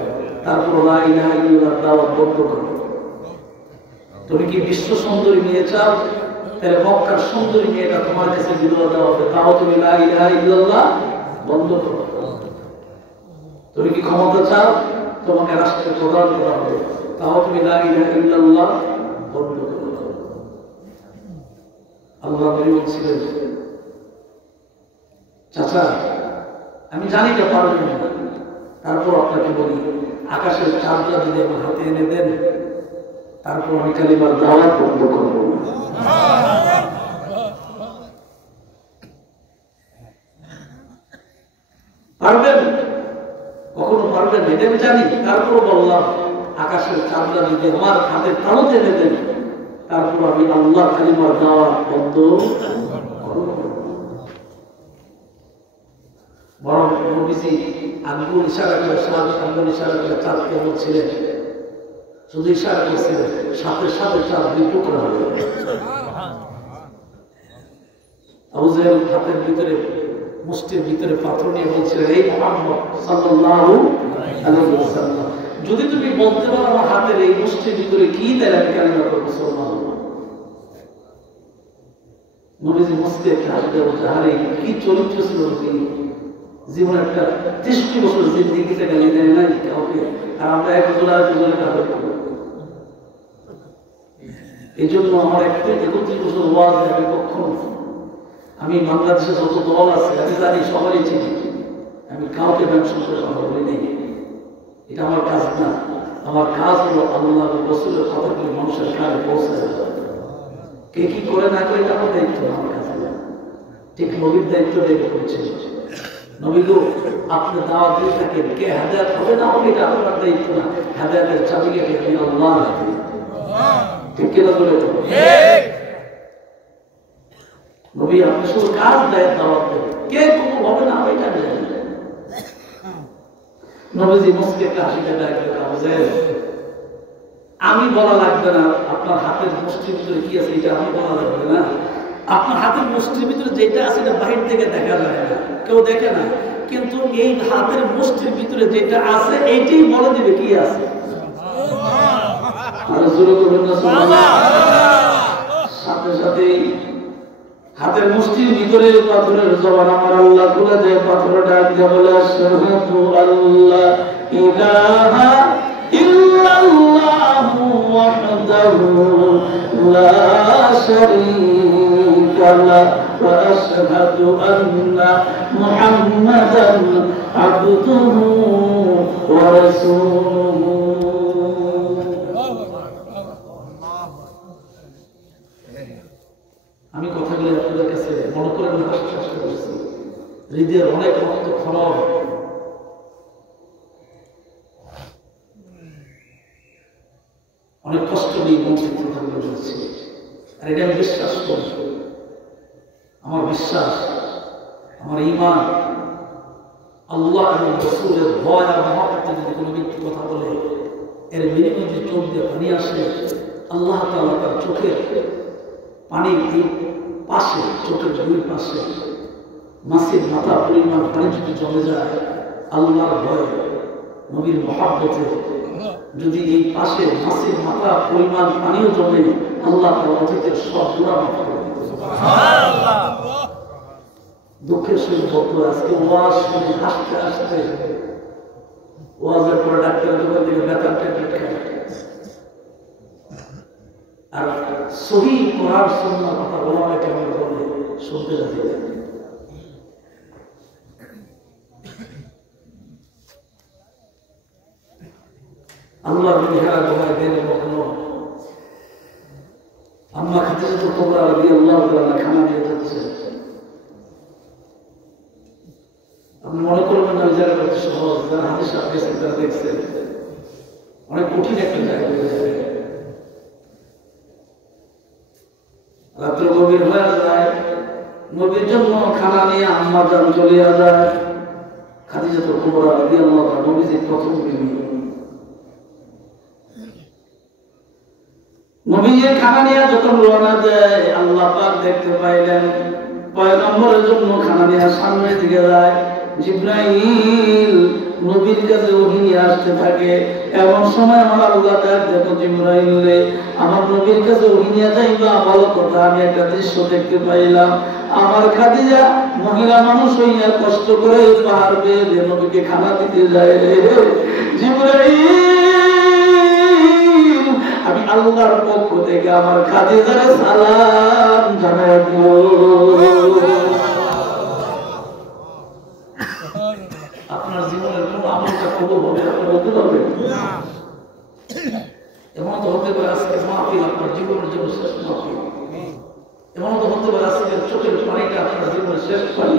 তারপর লা ইলাহা ইল্লাল্লাহ দাওয়াত বন্ধ করো। তুমি কি বিশ্ব সুন্দরী মেয়ে চাও? তাহলে মক্কার সুন্দরী মেয়েটা তোমার কাছে বিধবা দেওয়া হবে, তাও তুমি লা ইলাহা ইল্লাল্লাহ বন্ধ করো। তুমি কি ক্ষমতা চাও? তোমাকে রাষ্ট্রের প্রদান করা হবে, তাও তুমি লা ইলাহা ইল্লাল্লাহ বন্ধ করো। আল্লাহ নবী বলছিলেন, চাচা আমি জানি যে পারবেন না, তারপর আপনাকে বলি, আকাশের চাঁদটা যদি আমার হাতে এনে দেন, তারপর আমি কালিমার দাওয়াত বন্ধ করব। পারবেন? কখনো পারবেন? এটা আমি জানি, তারপর বললাম আকাশের চাঁদটা যদি আমার হাতের তালুতে এনে দেন, তারপর আমি আল্লাহ কালিমার দাওয়াত বন্ধ করব। বরং নবীজি আঙ্গুল ইশারা করে, আঙ্গুল ইশারা করে চাঁদকে বলছিলেন, শুধু ইশারা করছিলেন, সাথে সাথে চাঁদ 2 টুকরা হয়ে গেল। আবু জাহেল হাতের ভিতরে মুষ্টির ভিতরে পাথর নিয়ে বলছিলেন, এই মুহাম্মদ সাল্লাল্লাহু আলাইহি ওয়াসাল্লাম, যদি তুমি বলতে পারো আমার হাতের এই মুষ্টির ভিতরে কি, তাহলে আমি কালিমা পড়ব সুবহানাল্লাহ। নবীজি মুস্কে হাসতে বলছে, আরে কি চরিত্র ছিল নবী, জীবন একটা 63 বছর জিন্দেগিতে গালি দেয় নাই কাউকে, আর আমরা একজোড়া কাঁদে করবো। এই জন্য আমার 31 বছর ওয়াজ আমি কখনো, আমি বাংলাদেশে যত দল আছে আমি জানি সবারই চিনি, আমি কাউকে মেনশন করে কথা বলি নেই। এটা আমার কাজ না, আমার কাজ হলো আল্লাহ রাসূলের কথাগুলো মানুষের কানে পৌঁছে দেওয়া। কে কি করে না করে এটা আমার দায়িত্ব না, আমার কাছে না। ঠিক নবীর দায়িত্ব রেখে করছে। নবী গো, আপনি দাওয়াত দিয়ে থাকেন, কে হেদায়েত হবে না হবে এটা আপনার দায়িত্ব না, হেদায়েতের চাবিকাঠি আমি আল্লাহ রাখি। ঠিক কিনা বলে তো? নবী আপনি শুধু কাজ দেয়, দাওয়াত দেয়, কে কোনো হবে না হবে এটা জানি। নবীজি মুস্কে হাসিটা ডাকবে, আমি বলা লাগবে না আপনার হাতের মুষ্টির ভিতরে কি আছে, এটা আমি বলা লাগবে না। আপনার হাতের মুষ্টির ভিতরে যেটা আছে এটা বাহির থেকে দেখা যায় না, কেউ দেখে না, কিন্তু এই হাতের মুষ্টির ভিতরে যেটা আছে এইটাই বলে দিবে কি আছে। সাথে সাথে হাতের মুষ্টির ভিতরে পাথরের জবান আমার আল্লাহ খুলে দেয়, পাথর ডাক দিয়ে বলে, আশহাদু আল্লা ইলাহা ইল্লাল্লাহু ওয়াহদাহু লা শারীকা লাহু ওয়া আশহাদু আন্না মুহাম্মাদান আবদুহু ওয়া রাসূলুহু। আমি কথাগুলো আপনাদের কাছে মনে করেন না, চেষ্টা করছি, হৃদয়ের অনেক রক্ত খরচ, অনেক কষ্ট নিয়ে বঞ্চিত থাকতে বলছি। আর এটা আমি বিশ্বাস করি, আমার বিশ্বাস, আমার ঈমান, আল্লাহ এবং রাসূলের ভয় আর মহব্বতে যদি কোনো ব্যক্তি কথা বলে, এর বিনিময়ে যে চোখ দিয়ে পানি আসে, আল্লাহ তাআলা তার চোখের পানির পাশে, চোখের দুই পাশে মাছের মাথা পরিমাণ পানি যদি জমে যায়, আল্লাহর ভয় নবীর মহব্বতে যদি এই পাশে মাছের মাথা পরিমাণ পানিও জমে, আল্লাহ তার অতীতের সব গুনাহ মাফ করে দেন। সুবহানাল্লাহ। দুঃখের সহিত বলতো, আজকে ওয়াজ শুনে হাসতে হাসতে ওয়াজের পরে ডাক্তারের দোকান থেকে ব্যথার ট্যাবলেট খায়, আর সহিহ কোরআন সুন্নাহ কথা ওলামায়ে কেরাম বলে শুনতে রাজি না। আল্লাহর বিহারা দোহাই দেন কখনো আম্মা খাদিজাতুল কুবরা রাদিয়াল্লাহু তাআলা খানা দিয়ে যাচ্ছে, আপনি মনে করবেন না ওই জায়গাটা সহজ, যারা হাদিস পেয়েছেন তারা দেখছেন অনেক কঠিন একটা জায়গা হয়ে যাবে। রাত্র গভীর হয়ে যায়, নবীর জন্য খানা নিয়ে আম্মা জান চলে যায়। খাদিজাতুল কুবরা রাদিয়াল্লাহু তাআলা নবীজির প্রথম বিবি, নবীজির খানা নিয়ে যখন রওনা দেয়, আল্লাহ পাক দেখতে পাইলেন পয়গম্বরের জন্য খানা নিয়ে সামনের দিকে যায়। জিবরাইল নবীর কাছে ওহী নিয়ে আসতে থাকে, এমন সময় আমার আল্লাহ ডাক, দেখো জিবরাইল রে, আমার নবীর কাছে ওহী নিয়ে যাইবা, ভালো কথা, আমি একটা দৃশ্য দেখতে পাইলাম, আমার খাদিজা মহিলা মানুষ হইয়া কষ্ট করে পাহাড় বেয়ে নবীকে খানা দিতে যায় রে। জিবরাইল, আমি আল্লাহর পক্ষ থেকে আমার খাদিজার সালাম জানাই দিও। আপনার জীবনের কোন আমলটা কবুল হবে আপনি বলতে পারবেন? এমন তো হতে পারে আজকে মাহফিল আপনার জীবনের জন্য শেষ মাহফিল, এমন তো হতে পারে আজকে চোখের পানিটা আপনার জীবনের শেষ পানি,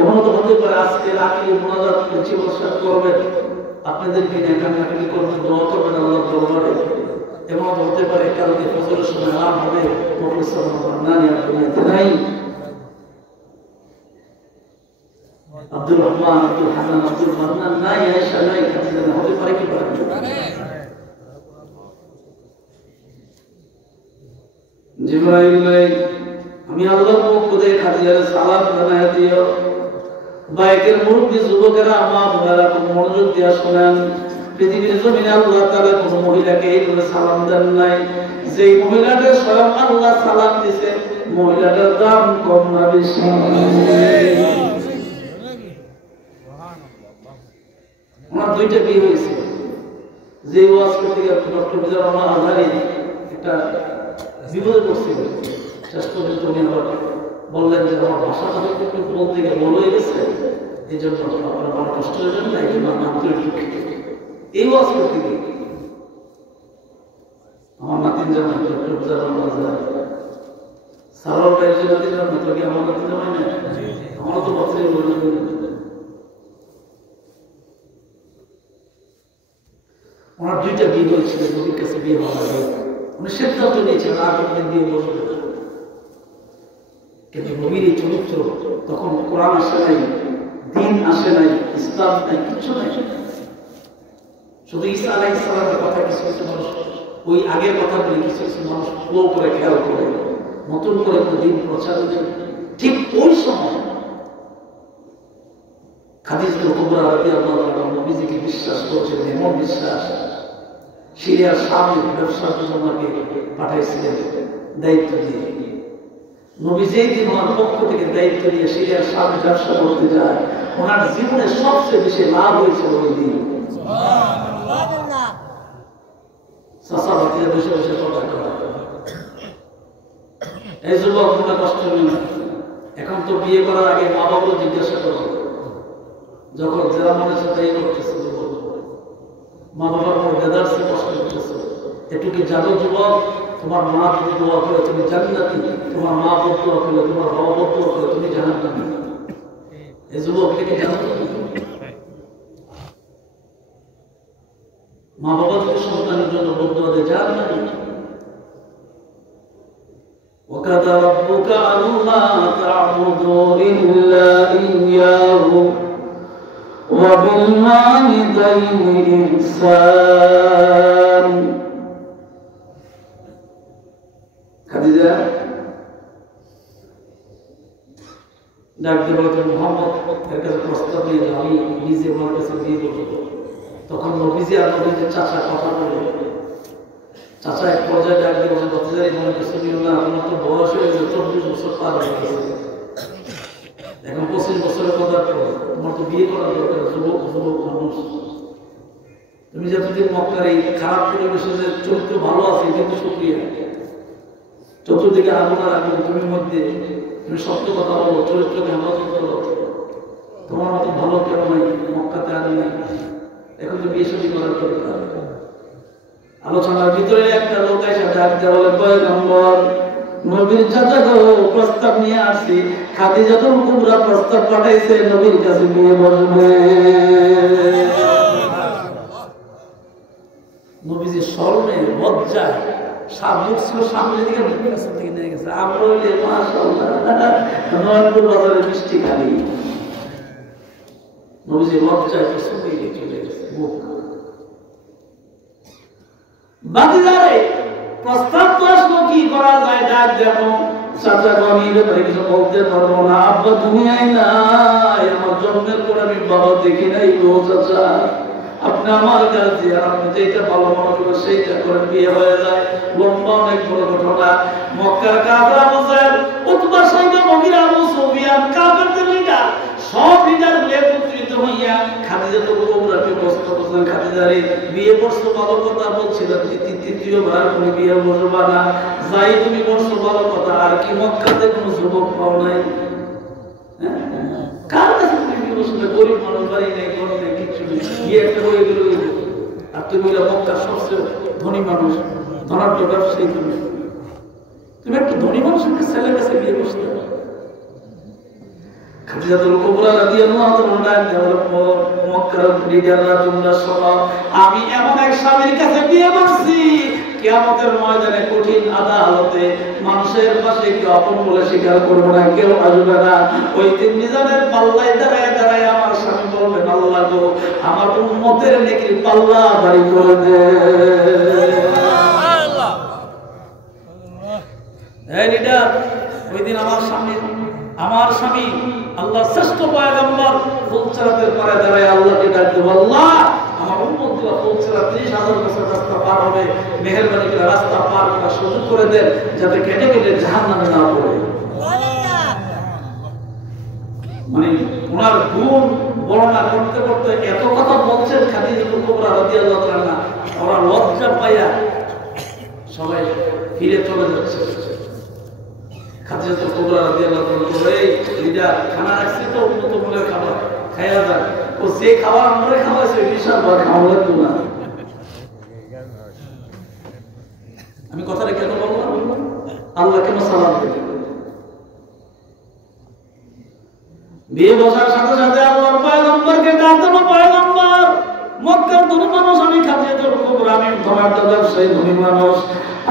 এমন তো হতে পারে আজকে রাখলে মোনাজাত জীবন শেষ করবেন, আপনাদেরকে নিয়ে কান্নাকাটি করবেন, দোয়া করবেন আল্লাহর দরবারে। এমন তো হতে পারে কালকে ফজরের সময় আরাম হবে, প্রফেসর নানি আর দুনিয়াতে নাই, আব্দুর রহমান, আব্দুল হাসান, আব্দুল মান্নান নাই, আয়েশা নাই, খাদিজা নাই, হতে পারে কি পারে? জিবরাইল ভাই, তুমি আল্লাহর পক্ষ থেকে খাদিজার সালাম জানায় দিও। বাইকের মুরব্বী যুবকেরা মা বোনেরা খুব মনোযোগ দিয়ে শোনেন। পৃথিবীর জমিনে আল্লাহ তাআলা কোন মহিলাকে এইভাবে সালাম দেন নাই। যেই মহিলাটা স্বয়ং আল্লাহ সালাম দিয়েছে মহিলাটার দাম কম না বেশি? আমার দুইটা বিয়ে হয়েছে। যে ওয়াজ করতে গিয়ে ডক্টর মিজানুর রহমান আজহারি একটা বিপদে পড়ছিল। শেষ পর্যন্ত উনি আবার বললেন যে আমার ভাষাটা একটু বলতে গিয়ে বল হয়ে গেছে, এই জন্য আপনার মনে কষ্ট হয়ে যাবে না, এই জন্য আমি আন্তরিক দুঃখিত। এই ওয়াজ করতে গিয়ে আমার নাতিন জামাই ডক্টর মিজানুর রহমান আজহারি সারার বাইরে নাতিন জামাই তো কি আমার নাতিন জামাই না? আমারও তো বাচ্চাই বলে ওনার দুইটা বিয়ে হয়েছিল, নবীর কাছে বিয়ে হওয়ার আগে উনি সিদ্ধান্ত নিয়েছেন আর কোনদিন বিয়ে বসবে না। কিন্তু নবীর এই চরিত্র তখন কোরআন আসে নাই, দিন আসে নাই, ইসলাম নাই, কিচ্ছু নাই। শুধু ঈসা আলাইহিস সালামের কথা কিছু কিছু মানুষ ওই আগের কথা বলে কিছু কিছু মানুষ ফলো করে খেয়াল করে নতুন করে দিন প্রচার নেই। ঠিক ওই সময় খাদিজাতুল কুবরা রাদিয়াল্লাহু আনহা নবীজিকে বিশ্বাস করেছিলেন, এমন বিশ্বাস সিরিয়ার শামের ব্যবসার জন্য ওনাকে পাঠাইছিলেন দায়িত্ব দিয়ে। নবী যেই দিন ওনার পক্ষ থেকে দায়িত্ব দিয়ে সিরিয়ার শামে ব্যবসা করতে যায়, ওনার জীবনে সবচেয়ে বেশি লাভ হয়েছিল ওই দিন। চাচা ভাতিজা বসে বসে কথা করা, এই যুবক মনে কষ্ট নেই। এখন তো বিয়ে করার আগে মা বাবাও জিজ্ঞাসা করো, যখন যারা মনে হচ্ছে তাই করতেছে, মা বাবার মর্যাদার সে কষ্ট করতেছে। একটু কি জানো যুবক, তোমার মা যদি দোয়া করে তুমি জান্নাতি, তোমার মা বদুয়া করলে, তোমার বাবা বদুয়া করে তুমি জাহান্নামী। এই যুবক এটাকে জানো? মা বাবা যদি সন্তানের জন্য বদুয়া দেয় জাহান্নামী। وَقَضَى رَبُّكَ أَلَّا تَعْبُدُوا إِلَّا إِيَّاهُ وَبِالْوَالِدَيْنِ إِحْسَانًا। খাদিজা ডাক দিয়ে বলতেন, মুহাম্মদ এর কাছে প্রস্তাব দিয়ে আমি নিজে ওনার কাছে বিয়ে করব। তখন নবীজি আর নবীজির চাচা কথা বলে, চাচা এক পর্যায়ে ডাক দিয়ে বলেন, বাতিজারি মনে করছে না, আপনার তো বয়স হয়ে গেছে, 24 বছর পার হয়ে গেছে, এখন 25 বছরের কথা পর তোমার তো বিয়ে করার দরকার। যুবক যুবক মানুষ, তুমি যতদিন মক্কার এই খারাপ পরিবেশে যে চরিত্র ভালো আছে কিন্তু সুক্রিয়া, চতুর্দিকে আগুন আর আগুন, তুমি মধ্যে তুমি সত্য কথা বলো, চরিত্রকে হেফাজত করো, তোমার মতো ভালো কেউ নাই মক্কাতে আর নাই, এখন তো বিয়ে শাদী করার দরকার। আলোচনার ভিতরে একটা লোক এসে ডাক দেওয়া বলে, পয়গম্বর নবীর চাচা গো প্রস্তাব নিয়ে আসছি, খাদিজাতুল কুবরা প্রস্তাব পাঠাইছে নবীর কাছে বিয়ে বসবে। নবীজি শরমে লজ্জায় সামনে ছিল, সামনের দিকে কাছে থেকে নিয়ে গেছে। আমরা হইলে মাশাআল্লাহ নয়নপুর বাজারে মিষ্টি খালি, নবীজি লজ্জায় পেছনে চলে গেছে। বাতিজারে প্রস্তাব তো আসলো, কি করা যায়? ডাক দেখো চাচা আমি ব্যাপারে কিছু বলতে পারবো না, আব্বা দুনিয়ায় নাই, আমার জন্মের পর আমি বাবা দেখি নাই গো চাচা, আপনি আমার কাছে আপনি যেটা ভালো মনে করবেন সেইটা করেন, বিয়ে হয়ে যায়। লম্বা অনেক বড় ঘটনা। মক্কার কাফের মুসলিম উতবা সাইবা মুগিরা আবু সুফিয়ান কাফেরদের লিডার, সব লিডার গুলো একত্রিত হইয়া খাদিজাতুল কুবরাকে প্রস্তাব করলেন, খাদিজারে বিয়ে করছো ভালো কথা, বলছিলাম তৃতীয়বার তুমি বিয়ে বসবা না, যাই তুমি করছো ভালো কথা, আর কি মক্কাতে কোনো যুবক পাও নাই? কার কাছে তুমি বিয়ে বসবে? গরিব মানুষ, বাড়ি নেই, ঘর নেই, কিচ্ছু নেই, বিয়ে একটা হয়ে গেল। আর তুমি মক্কার সবচেয়ে ধনী মানুষ, ধনাঢ্য ব্যবসায়ী, তুমি একটা ধনী মানুষের ছেলের কাছে বিয়ে বসতে। খাদিজাতুল কুবরা রাদিয়াল্লাহু আনহা মক্কার লিডাররা, তোমরা শোনো, আমি এমন এক স্বামীর কাছে বিয়ে করছি, কিয়ামতের ময়দানে কঠিন আদালতে মানুষের পাশে কেউ আপন বলে স্বীকার করবে না, কেউ আসবে না। ওই দিন মিজানের পাল্লায় দাঁড়ায় দাঁড়ায় আমার স্বামী বলবেন, আল্লাহ গো আমার উম্মতের নেকির পাল্লা ভারী করে দে। এই লিডার ওই দিন আমার স্বামী আল্লাহ শ্রেষ্ঠ পয়গম্বর ফুলসিরাতের পারে দাঁড়ায় আল্লাহকে ডাক দেব, আল্লাহ আমার উম্মতরা ফুলসিরাত 30,000 বছর রাস্তা পার হবে, মেহেরবানি করে রাস্তা পার করার সুযোগ করে দেন যাতে কেটে কেটে জাহান্নামে না পড়ে। মানে ওনার গুণ বর্ণনা করতে করতে এত কথা বলছেন খাদিজাতুল কুবরা রাদিয়াল্লাহু তাআলা, ওরা লজ্জা পাইয়া সবাই ফিরে চলে যাচ্ছে। খাদিজাতুল কুবরা রাদিয়াল্লাহু তাআলা এই লিডার খানা রাখছি তো উন্নত মানের খাবার খাইয়া যান, ও যে খাবার আমরা খাওয়াইছে বিশাল বড় খাওয়া লাগতো না। আমি কথাটা কেন বললাম? আল্লাহ কেন সালাম দিলেন? বিয়ে বসার সাথে সাথে আল্লাহর পয়গম্বরকে ডাক দেন, পয়গম্বর মক্কার ধনী মানুষ, আমি খাদিজাতুল কুবরা, আমি ধনাঢ্য ব্যবসায়ী ধনী মানুষ,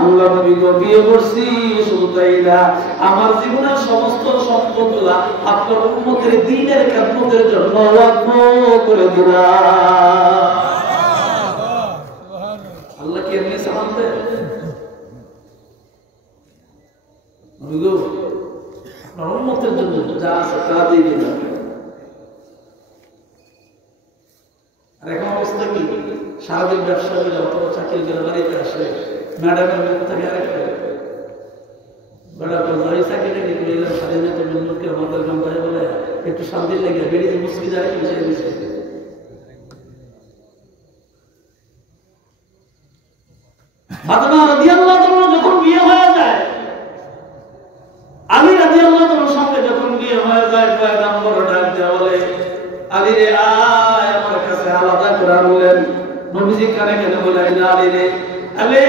আল্লাহ নবীকে বিয়ে করছি, শুধু তাই না আমার জীবনের সমস্ত সম্পদগুলা আপনার উম্মতের দ্বীনের খেদমতের জন্য ওয়াকফ করে দিলাম। আল্লাহ কি এমনি সালাম দেন? নবীগো আপনার উম্মতের জন্য যা আছে তা দিয়ে দিলাম। আর এখন অবস্থা কি? সারাদিন ব্যবসা করে অথবা চাকরি করে বাড়িতে আসে, ম্যাডামের মুখ থেকে আরেকটা বেড়া করে চাকরিটাকে করলাম স্বাধীনতা লোককে আমাদের গ্রামে বলে একটু শান্তি লেগে বেরিয়ে মুসকি যায় বসে দিচ্ছে। ফাতেমা রাদিয়াল্লাহু তাআলা যখন বিয়ে হয়ে যায়, আলী রাদিয়াল্লাহু তাআলার সঙ্গে যখন বিয়ে হয়ে যায়, পয়গম্বর ডাক দেয়া বলে, আলী রে আয় আমার কাছে, আলাদা করে বললেন। নবীজি কানে কানে বলেন, আলী রে, আলী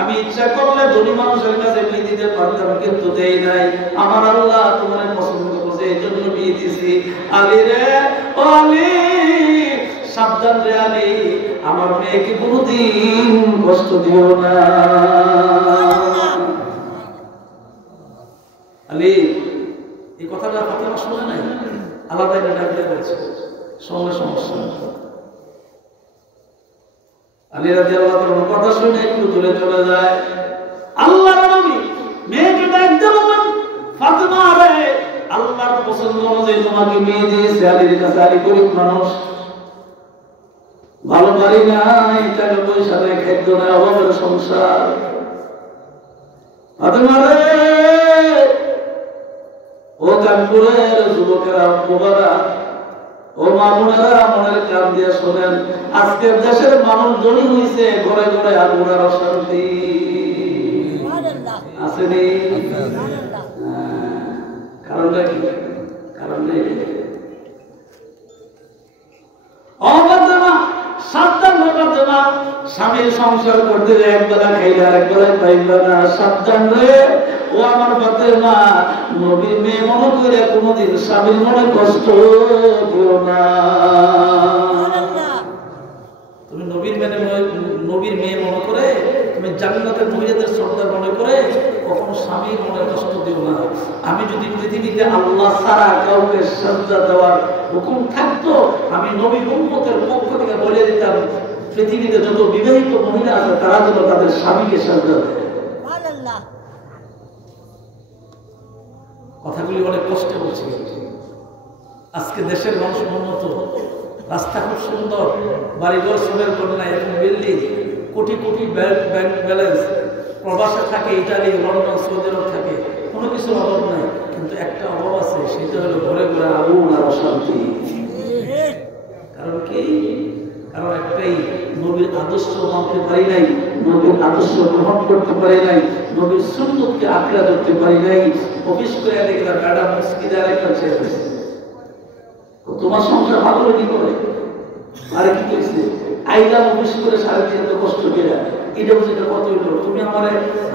আমি ইচ্ছা করলে ধনী মানুষের কাছে বিয়ে দিতে পারতাম, কিন্তু দেই নাই। আমার আল্লাহ তোমার পছন্দ করছে, এই জন্য বিয়ে দিছি। আলী রে, ও আলী সাবধান রে আলী, আমার মেয়েকে কোনোদিন কষ্ট দিও না। আলী এই কথাটা ফাতেমা শুনে নাই, আলাদা একটা ডাক দিয়ে বলছে, সঙ্গে সমস্যা। আলী রাদিয়াল্লাহু তাআলার কথা শুনে একটু দূরে চলে যায়। আল্লাহর নবী মেয়েকে ডাক দিয়ে বলেন, ফাতেমা রে, আল্লাহর পছন্দ অনুযায়ী তোমাকে বিয়ে দিয়েছে। আলীর কাছে আলী গরিব মানুষ, ভালো বাড়ি নাই, টাকা পয়সা নেই, খাদ্য নেই, অভাবের সংসার। ফাতেমা রে, ও কানপুরের যুবকেরা, বোবারা, ও মা বোনেরা, মনের কান দিয়ে শোনেন, আজকের দেশের মানুষ জড়ি হয়েছে ঘরে ঘরে আগুনের অশান্তি আসেনি। কারণটা কি? কারণ নেই। সাবধান ফাতেমা, স্বামীর সংসার করতে একবেলা খাইলে আরেকবেলা পাইবে না। সাবধান রে, ও আমার ফাতেমা, নবীর মেয়ে মনে করে কোনোদিন স্বামীর মনে কষ্ট দিও না। তুমি নবীর মেয়ে মনে করে, তুমি জান্নাতের মহিলাদের সর্দার মনে করে কখনো স্বামীর মনে কষ্ট দিও না। আমি যদি পৃথিবীতে আল্লাহ ছাড়া কাউকে সাজদা দেওয়ার হুকুম থাকতো, আমি নবীর উম্মতের পক্ষ থেকে বলে দিতাম, পৃথিবীতে যত বিবাহিত মহিলা আছে তারা যেন তাদের স্বামীকে সাজদা দেয়। কথাগুলি অনেক কষ্টে বলছি। আজকে দেশের মানুষ উন্নত, রাস্তা খুব সুন্দর, বাড়িঘর সোনের কন্যা, এখন building, crore crore bank balance, প্রবাসে থাকে, ইটালি, লন্ডন, সৌদি আরব থাকে, কোনো কিছু অভাব নাই। কিন্তু একটা অভাব আছে, সেটা হলো ঘরে ঘরে আগুন আর অশান্তি। কারণ কি? কারণ একটাই, নবীর আদর্শ মানতে পারি নাই, নবীর আদর্শ গ্রহণ করতে পারি নাই, নবীর সুন্নতকে আঁকড়া ধরতে পারি নাই। অফিস করে দেখলাম ম্যাডাম মুস্কিদার একটা ছেলে, তোমার সংসার ভালো কি করে? আরে কি কইছে? আইলা অফিস করে 3.5 কষ্ট করে, এটা বুঝে কত হইল? তুমি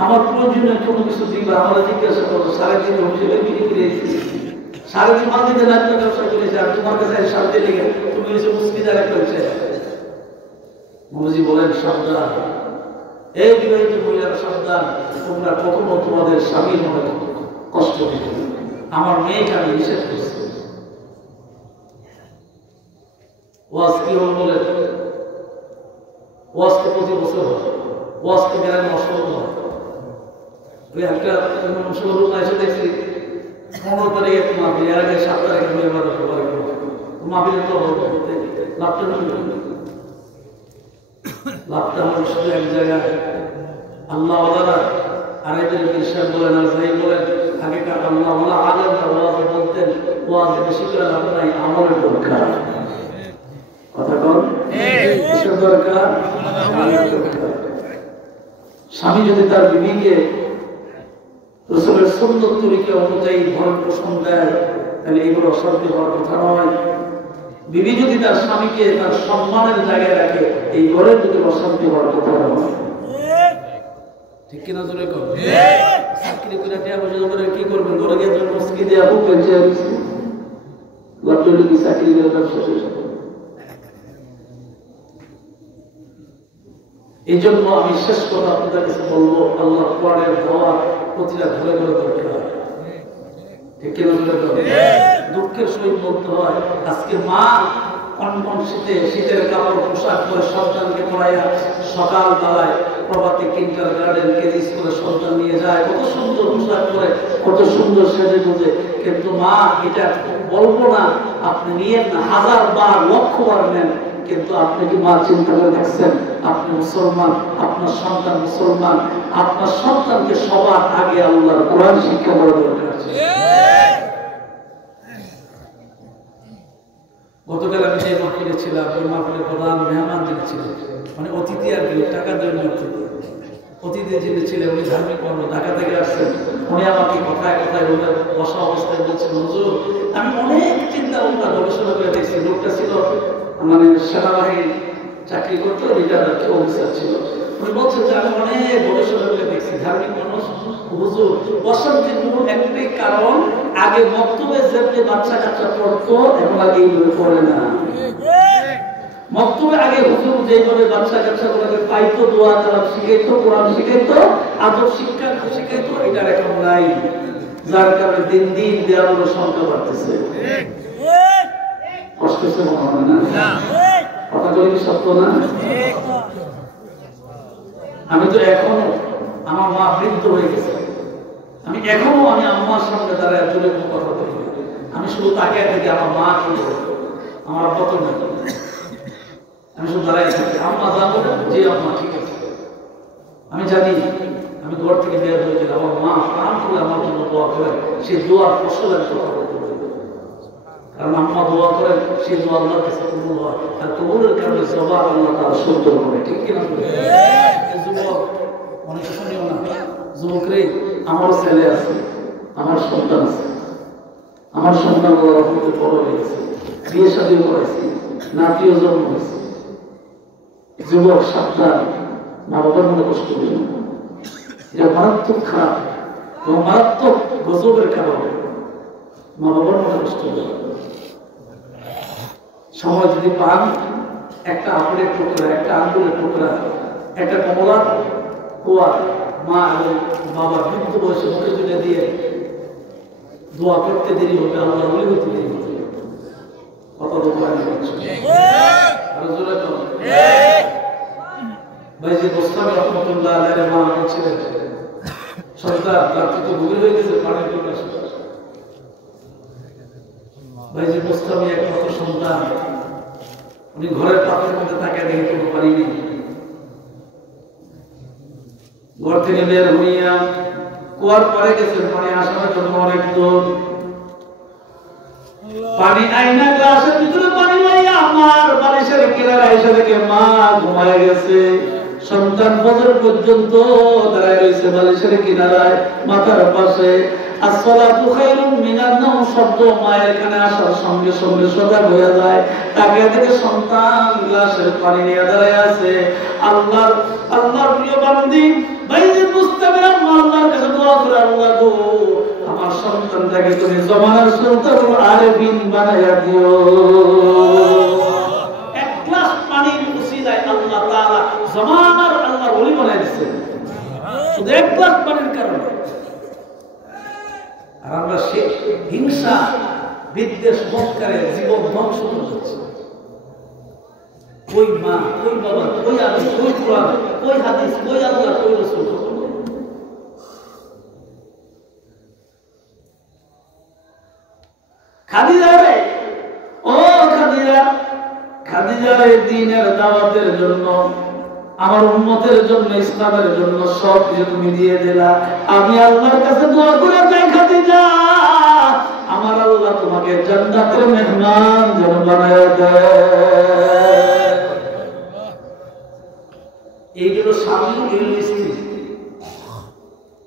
আমার প্রয়োজনীয় কোনো কিছু দিবা, আমরা জিজ্ঞাসা করো, 3.5 অফিসে বিক্রি করে এসেছি, 3.5 মাল দিতে লাগবে, ব্যবসা করেছে, আর তোমার কাছে 7 লেগে তুমি হয়েছে মুস্কিদার একটা ছেলে। নবীজি বলেন, সাবধান, এই বিবাহিত মহিলার সাবধান, তোমরা কখনো তোমাদের স্বামীর মনে কষ্ট দিবে। আমার মেয়েকে আমি নিষেধ করছি। ওয়াজ কি হল বলে, ওয়াজকে প্রতি বছর হয়, ওয়াজকে গেলেন অসম্ভব হয়। ওই একটা শোরুম এসে দেখছি 15 তারিখ এক মাহফিল, এর আগে 7 তারিখ মাহফিলের তো লাভটা লাভটা হল শুধু এক জায়গায় আল্লাহ ওয়ালারা আরেকজন বিশ্বাস বলেন আর যাই বলেন আগেকার আল্লাহ ওয়ালা আলেমরা ওয়াজ বলতেন ওয়াজ বেশি করে লাভ নাই, আমলের দরকার। কথা বল, কিসের দরকার? আমলের দরকার। স্বামী যদি তার বিবিকে রাসূলের সুন্নাত তরিকা অনুযায়ী ভরণ পোষণ দেয় তাহলে এগুলো অশান্তি হওয়ার কথা নয়। বিবি যদি তার স্বামীকে তার সম্মানের জায়গায় রাখে এই ঘরের যদি অশান্তি হওয়ার কথা নয়। ঠিক কিনা জোরে কর। চাকরি করে টাকা পয়সা করে কি করবেন? ঘরে গিয়ে জন্য মুসকি দিয়ে আপু পেয়েছে লটলি চাকরি করে ব্যবসা শেষ। এই জন্য আমি শেষ কথা আপনাদের কাছে বলবো, আল্লাহ কোরআনের দাওয়াত প্রতিটা ঘরে ঘরে দরকার। ঠিক কিনা জোরে কর। দুঃখের সহিত বলতে হয় আজকে মা কনকন শীতে শীতের কাপড় পোশাক পরে সন্তানকে পড়াইয়া সকাল বেলায় প্রভাতী কিন্টার গার্ডেন কেজি স্কুলে সন্তান নিয়ে যায়, কত সুন্দর পোশাক পরে কত সুন্দর সেজে গুজে, কিন্তু মা এটা বলবো না আপনি নিয়েন না, 1000 বার 1,00,000 বার নেন, কিন্তু আপনি কি মা চিন্তা করে দেখছেন আপনি মুসলমান, আপনার সন্তান মুসলমান, আপনার সন্তানকে সবার আগে আল্লাহর কোরআন শিক্ষা করা দরকার আছে। গতকাল আমি যে মাহফিলে ছিলাম ওই মাহফিলের প্রধান মেহমান যিনি ছিলেন, মানে অতিথি আর কি, টাকা দেওয়ার অতিথি যিনি ছিলেন উনি ধার্মিক কর্ম ঢাকা থেকে আসছেন। উনি আমাকে কথায় কথায় বসা অবস্থায় বলছেন, হুজুর আমি অনেক চিন্তা ভাবনা গবেষণা করে দেখছি, লোকটা ছিল মানে সেনাবাহিনী চাকরি করতো, রিটায়ার অফিসার ছিল। উনি বলছেন যে আমি অনেক গবেষণা করে দেখছি ধার্মিক মানুষ হুজুর অশান্তির মূল একটাই কারণ, আগে মক্তবে যেমনি বাচ্চা কাচ্চা পড়তো এখন আগে এইভাবে পড়ে না। মক্তবে আগে হুজুর যেভাবে বাচ্চা কাচ্চা গুলোকে পাইতো, দোয়া কালাম শিখাইতো, কোরআন শিখাইতো, আদব শিক্ষা শিখাইতো, এটা এখন নাই, যার কারণে দিন দিন দেওয়ার সংখ্যা বাড়তেছে। কষ্ট হচ্ছে মনে হয় না? কথা বলি কি সত্য না? আমি তো এখনো, আমার মা বৃদ্ধ হয়ে গেছে, আমি এখনো আমি আম্মার সামনে দাঁড়ায় জোরে কথা বলি, আমি শুধু তাকিয়ে থাকি আমার মা কি বলতো, আমার আব্বা তো না, আমি শুধু দাঁড়ায় থাকি আম্মা যাবো, যে আম্মা ঠিক আছে। আমি জানি আমি ঘর থেকে বের হয়ে গেলে আমার মা প্রাণ করে আমার জন্য দোয়া করেন, সেই দোয়ার ফসলের কথা বলতে পারি, কারণ আম্মা দোয়া করেন সেই দোয়া আল্লাহর কাছে কবুল হয়, আর কবুলের কারণে জবাব আল্লাহ তাআলা সুন্দর করে। ঠিক কিনা? যুবক অনেক শুনিও না, যুবক রে আমার ছেলে আছে, আমার সন্তান আছে, আমার সন্তান রহমতে বড় হয়ে গেছে, বিয়ে শাদী করেছি, নাতিও জন্ম হয়েছে। যুবক সাবধান, মা বাবার মনে কষ্ট করি না, এটা মারাত্মক খারাপ এবং মারাত্মক গজবের কারণ, মা বাবার মনে কষ্ট করি। সময় যদি পান একটা আপেলের টুকরা, একটা আঙ্গুলের টুকরা, একটা কমলা কুয়া মা এবং বাবা বৃদ্ধ বয়সে মুখে তুলে দিয়ে দোয়া করতে দেরি হবে, আল্লাহ বলে হতে দেরি হবে। কত দোয়া ভাই যে গোস্তামি রহমতুল্লাহ আলাইহির মা ছিলেন, সন্তান রাত্রি তো গভীর হয়ে গেছে, পানির টুকরা ভাই যে গোস্তামি একমাত্র সন্তান, উনি ঘরের পাত্রের মধ্যে তাকে দেখে কোনো পানি নেই, ঘর থেকে বের হইয়া কুয়ার পরে গেছেন, পানি আসার জন্য অনেক দূর, পানি আইনা গ্লাসের ভিতরে পানি লইয়া আমার বালিশের কিনারে এসে দেখে মা ঘুমায় গেছে। সন্তান ফজর পর্যন্ত দাঁড়ায় রয়েছে বালিশের কিনারায়, মাথার পাশে। আসসালাতু খায়রুম মিনান নাওম শব্দ মায়ের কানে আসার সঙ্গে সঙ্গে সজাগ হয়ে যায়, তাকে থেকে সন্তান গ্লাসের পানি নিয়ে দাঁড়ায় আছে। আল্লাহর প্রিয় বান্দি ভাইজি মুস্তামির আল্লাহর কাছে দোয়া করে, আল্লাহ গো আমার সন্তানটাকে তুমি জমানার সুলতানুল আরেফিন বানাইয়া দিও। এক গ্লাস পানির উসিলায় আল্লাহ তাআলা জমানার আল্লাহর ওলি বানাই দিয়েছেন, শুধু এক গ্লাস পানির কারণে। আর আমরা সে হিংসা বিদ্বেষ মক্কারে জীবন ধ্বংস করে যাচ্ছি। কই মা, কই বাবা, কই আদি, কই কোরআন, কই হাদিস, কই আল্লাহ, কই রাসূল। খাদিজা রে, ও খাদিজা, খাদিজার এই দ্বীনের দাওয়াতের জন্য, আমার উম্মতের জন্য, ইসলামের জন্য সব কিছু তুমি দিয়ে দিলা। আমি আল্লাহর কাছে দোয়া করে চাই খাদিজা, আমার আল্লাহ তোমাকে জান্নাতের মেহমান যেন বানায় দেয়। এইগুলো স্বামী, এইগুলো স্ত্রী,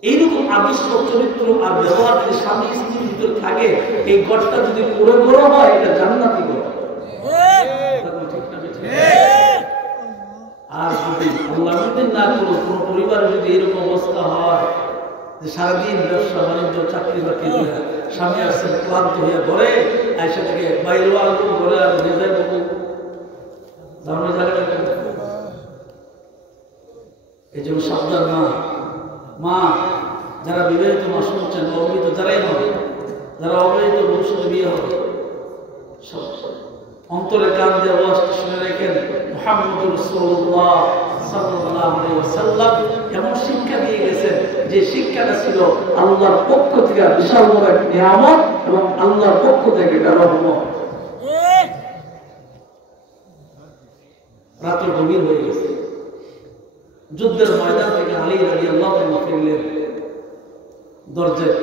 এইরকম আদর্শ চরিত্র আর ব্যবহার যদি স্বামী স্ত্রীর ভিতরে থাকে, এই ঘরটা যদি পুরো বড় হয়, এটা জান্নাতি ঘর। আর যদি আল্লাহ না করো, কোন পরিবারে যদি এরকম অবস্থা হয় যে সারাদিন ব্যবসা বাণিজ্য চাকরি বাকরি স্বামী আসছে ক্লান্ত হয়ে ঘরে আইসা থেকে বাইরে ঘরে আর মেজায় বাবু দামের জায়গাটা, এই জন্য সাবধান না মা, যারা বিবাহিত মা শুনছেন, অবিবাহিত যারাই হবে, যারা অবিবাহিত ভবিষ্যতে বিয়ে হবে, সব অন্তরে কান দিয়ে আওয়াজটা শুনে রেখেন। মুহাম্মদুর রাসূলুল্লাহ সাল্লাল্লাহু আলাইহি ওয়াসাল্লাম এমন শিক্ষা দিয়ে গেছেন যে শিক্ষাটা ছিল আল্লাহর পক্ষ থেকে বিশাল বড় একটা নিয়ামত এবং আল্লাহর পক্ষ থেকে একটা রহমত। রাত গভীর হয়ে গেছে, যুদ্ধের ময়দান থেকে আলী রাদিয়াল্লাহু আনহু ফিরলেন, দরজায়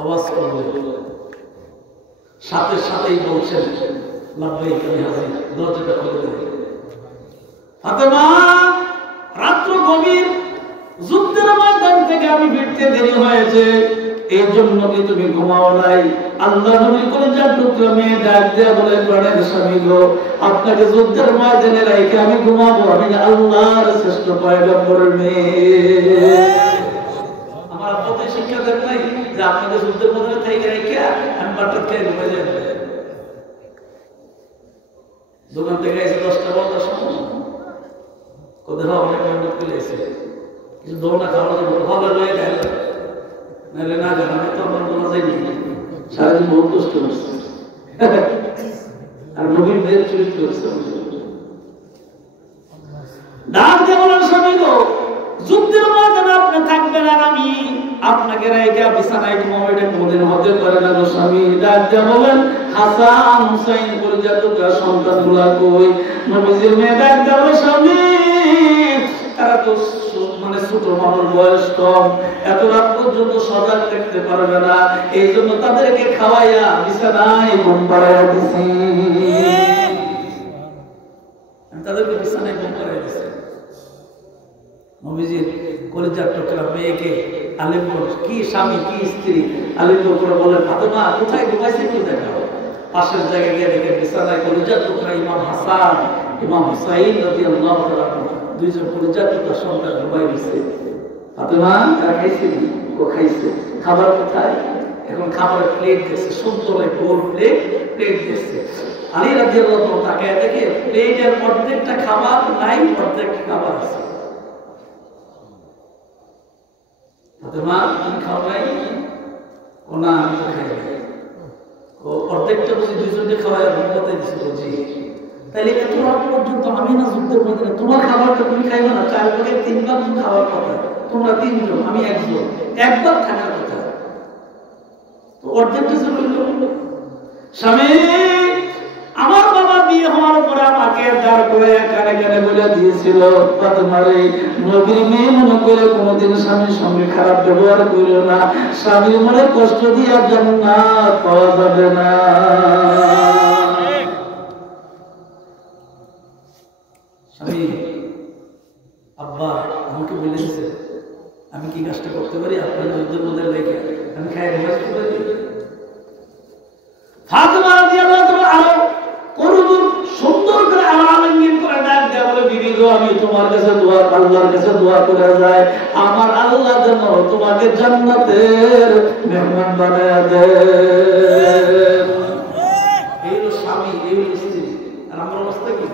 আওয়াজ করলেন, সাথে সাথেই বলছেন লাব্বাইক আমি হাজির, দরজাটা খুলে দেন। ফাতেমা, রাত্র গভীর, যুদ্ধের ময়দান থেকে আমি ফিরতে দেরি হয়েছে, এই জন্য কি তুমি ঘুমাও নাই? আল্লাহ নবী করে জানতো মেয়ে ডাক দেয়া বলে, প্রাণের স্বামী গো, আপনাকে যুদ্ধের ময়দানে রেখে আমি ঘুমাবো? আমি আল্লাহর শ্রেষ্ঠ পয়গম্বরের মেয়ে। আমার আব্বা শিক্ষা দেন নাই যে আপনাকে যুদ্ধের ময়দানে থেকে রেখে আমি বাট্টা খেয়ে ঘুমাই যাবো। দোকান থেকে এসে 10টা 12টার সময় কোথাও অনেক মেহনত করে এসে কিছু দোনা খাওয়ার জন্য ভালো রয়ে গেল, নাহলে না জানা আমি তো আমার বলা যায়নি, সারাদিন বহু কষ্ট করছে। আর নবীর মেয়ের চরিত্র হচ্ছে ডাক দিয়ে বলেন, স্বামী গো, যুদ্ধের ময়দানে আপনি থাকবেন আর আমি আপনাকে রেখে বিছানায় ঘুমাবো, এটা কোনদিন হতে পারে না গো স্বামী। ডাক দিয়ে বলেন, হাসান হুসাইন পরিজাত সন্তানগুলা কই? নবীজির মেয়ে ডাক দিয়ে বলে, স্বামী তারা তো মানে ছোট মানুষ, বয়স কম, এত রাত পর্যন্ত সজাগ থাকতে পারবে না, এই জন্য তাদেরকে খাওয়াইয়া বিছানায় ঘুম পাড়াইয়া দিছি। তাদেরকে বিছানায় ঘুম পাড়াইয়া দিছি। নবীজির কলিজার টুকরা মেয়েকে আলিঙ্গন, কি স্বামী কি স্ত্রী, আলিঙ্গন করে বলেন, ফাতেমা কোথায় ঘুমাইছে একটু দেখাও। পাশের জায়গায় গিয়ে দেখে বিছানায় কলিজার টুকরা ইমাম হাসান, ইমাম হুসাইন রাদিয়াল্লাহু তাআলা দুইজন কলিজার টুকরা সন্তান ঘুমাই দিচ্ছে। ফাতেমা তারা খাইছে, ও খাইছে, খাবার কোথায়? এখন খাবারের প্লেট দিচ্ছে, সুন্দর গোল প্লেট দিচ্ছে। আলী রাদিয়াল্লাহু তাআলা তাকে দেখে প্লেটের অর্ধেকটা খাবার নাই, অর্ধেকটা খাবার আছে। ফাতেমা তুমি খাও নাই? ও না, আমি তো খাই। ও অর্ধেকটা বুঝি দুইজনকে খাওয়াই বলতে দিচ্ছে। বুঝি তাইলে এত রাত পর্যন্ত আমি না যুদ্ধের মধ্যে, তোমার খাবারটা তুমি খাইবে না? 4 ভাগে 3 ভাগ তুমি খাওয়ার কথা, তোমরা 3 জন, আমি 1 জন, একবার থাকার কথা, তো অর্ধেকটা চলে গেল। স্বামী, আমার বাবা বিয়ে হওয়ার পরে আমাকে দাঁড় করে কানে কানে বলে দিয়েছিল, ফাতেমারে নবীর মেয়ে মনে করে কোনোদিন স্বামীর সঙ্গে খারাপ ব্যবহার করিও না, স্বামীর মনে কষ্ট দিয়ে জান্নাত পাওয়া যাবে না। স্বামী, আব্বা আমাকে বলেছে আমি কি কাজটা করতে পারি? আপনার যুদ্ধের মধ্যে লেগে আমি খাই ঘুমাইতে পারি? ফাতেমা রাদিয়াল্লাহু তাআলা আরো করুণ সুন্দর করে আলিঙ্গন করে ডাক দেয়া বলে, বিবি গো, আমি তোমার কাছে দোয়া, আল্লাহর কাছে দোয়া করে যাই, আমার আল্লাহ যেন তোমাকে জান্নাতের মেহমান বানায় দেন। এই হলো স্বামী, এই হলো স্ত্রী। আর আমার অবস্থা কি?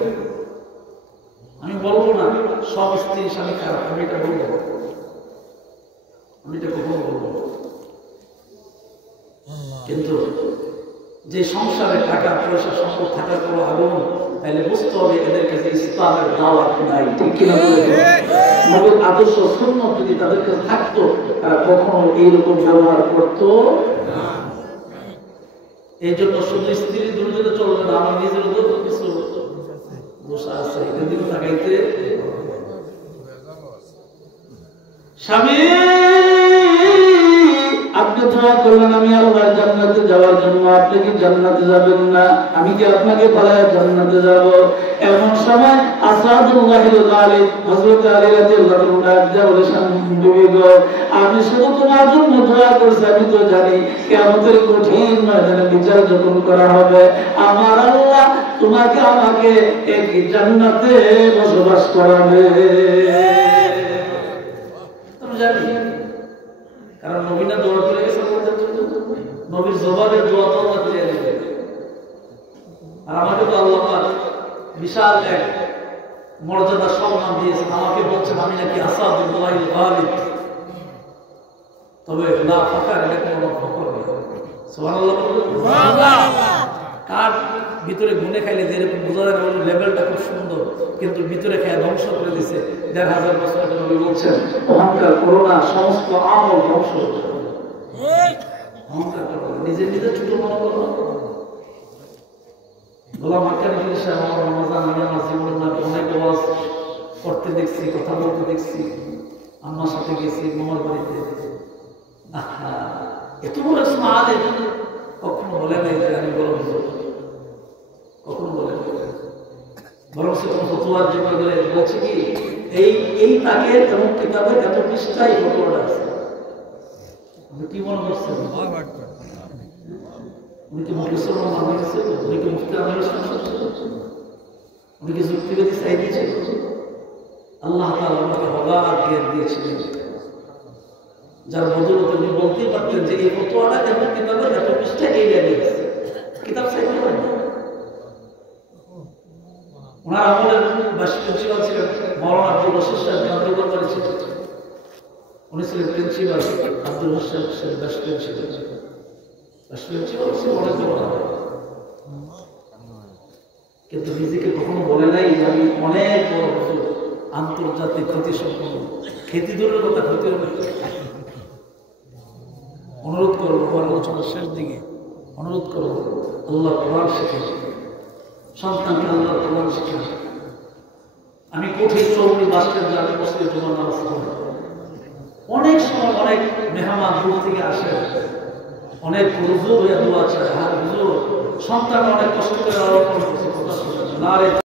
আমি বলবো না সব স্ত্রী স্বামী খারাপ, আমি এটা বলবো, আমি এটা কখনো বলবো। কিন্তু যে সংসারে টাকা পয়সা সম্পদ থাকার পর আগুন, তাহলে বুঝতে হবে এদের কাছে ইসলামের দাওয়াত নাই। ঠিক কিনা? নবীর আদর্শ সুন্নাত যদি তাদের কাছে থাকতো, তারা কখনো এইরকম ব্যবহার করতো না। এই জন্য শুধু স্ত্রীর দুর্যোগে চলবে না, আমার নিজের উপর কিছু দোষ আছে, এদের দিকে তাকাইতে। স্বামী আপনি দোয়া করলেন আমি আল্লাহ জান্নাতে যাওয়ার জন্য, আপনি কি জান্নাতে যাবেন না? আমি কি আপনাকে পালায় জান্নাতে যাব? এমন সময় আসাদুল্লাহিল গালিব হযরত আলী রাদিয়াল্লাহু আনহু ডাক দিয়ে বলেছেন, বিবি গো, আমি শুধু তোমার জন্য দোয়া করছি, আমি তো জানি কিয়ামতের কঠিন ময়দানে বিচার যখন করা হবে আমার আল্লাহ তোমাকে আমাকে এক জান্নাতে বসবাস করাবে। তুমি জানি কারণ নবীনা দোয়া করে গেছে আমাদের জন্য, নবীর জবানের দোয়া তো আল্লাহ দিয়ে দিবে। আর আমাকে তো আল্লাহ বিশাল এক মর্যাদা সম্মান দিয়েছেন, আমাকে বলছেন আমি নাকি আসাদুল্লাহিল গালিব, তবে না ফাকার এটা কোনো ফকর নেই। সুবহানাল্লাহ সুবহানাল্লাহ। কার ভিতরে গুনে খাইলে যেরকম বোঝা যায় না, লেভেলটা খুব সুন্দর, কিন্তু ভিতরে খেয়ে ধ্বংস করে দিছে। ১,৫০০ বছর আগে নবী বলছেন অহংকার করো না, সমস্ত আমল ধ্বংস হয়ে যাবে। অহংকার করো না, নিজে নিজে ছোট মনে করো না। গোলাম আক্কানি ফির সাহেব আমার রমজান, আমি আমার জীবনের নাকি অনেক ওয়াজ করতে দেখছি, কথা বলতে দেখছি, আম্মার সাথে গেছি মামার বাড়িতে। এত বড় আলেম কখনো বলে নাই যে আমি বড় হুজুর, কখনো বলে নাই। বরং সে কোনো ফতোয়ার জন্য বলছে কি এই তাকে তেমন কিতাবের এত পৃষ্ঠায় ফতোয়াটা আছে। আপনি কি মনে করছেন? উনি কি মুখলিসুর রহমান হয়েছে? উনি কি মুফতি আমিরুল ইসলাম? উনি কি যুক্তিবাদী চাই দিয়েছে? আল্লাহ তাআলা আমাকে অগাধ জ্ঞান দিয়েছিলেন, যার বদৌলতে উনি বলতেই পারতেন যে এই ফতোয়াটা এমন কিতাবের এত পৃষ্ঠা এই জায়গায় আছে, কিতাব চাইতে পারেন। ওনার আমলের ভাইস প্রিন্সিপাল ছিলেন মাওলানা আব্দুল রশিদ সাহেব, গান্ধীগঞ্জ বাড়ি ছিল। উনি ছিলেন প্রিন্সিপাল, আব্দুল রশিদ সাহেব ভাইস প্রিন্সিপাল। কিন্তু নিজেকে কখনো বলে নাই যে আমি অনেক বড় হুজুর, আন্তর্জাতিক খ্যাতি সম্পন্ন। খ্যাতি দূরের কথা, ক্ষতি হবে। অনুরোধ করবো আমার আলোচনার শেষ দিকে, অনুরোধ করবো আল্লাহ কোরআন শেখে, সন্তানকে আল্লাহ কোরআন শেখে। আমি কঠিন চৌমনি বাস স্ট্যান্ডে আমি বসে তোমার নামাজ পড়ি। অনেক সময় অনেক মেহমান দূর থেকে আসে, অনেক হুজুর হয়ে দোয়া চায়, হ্যাঁ হুজুর সন্তান অনেক কষ্ট করে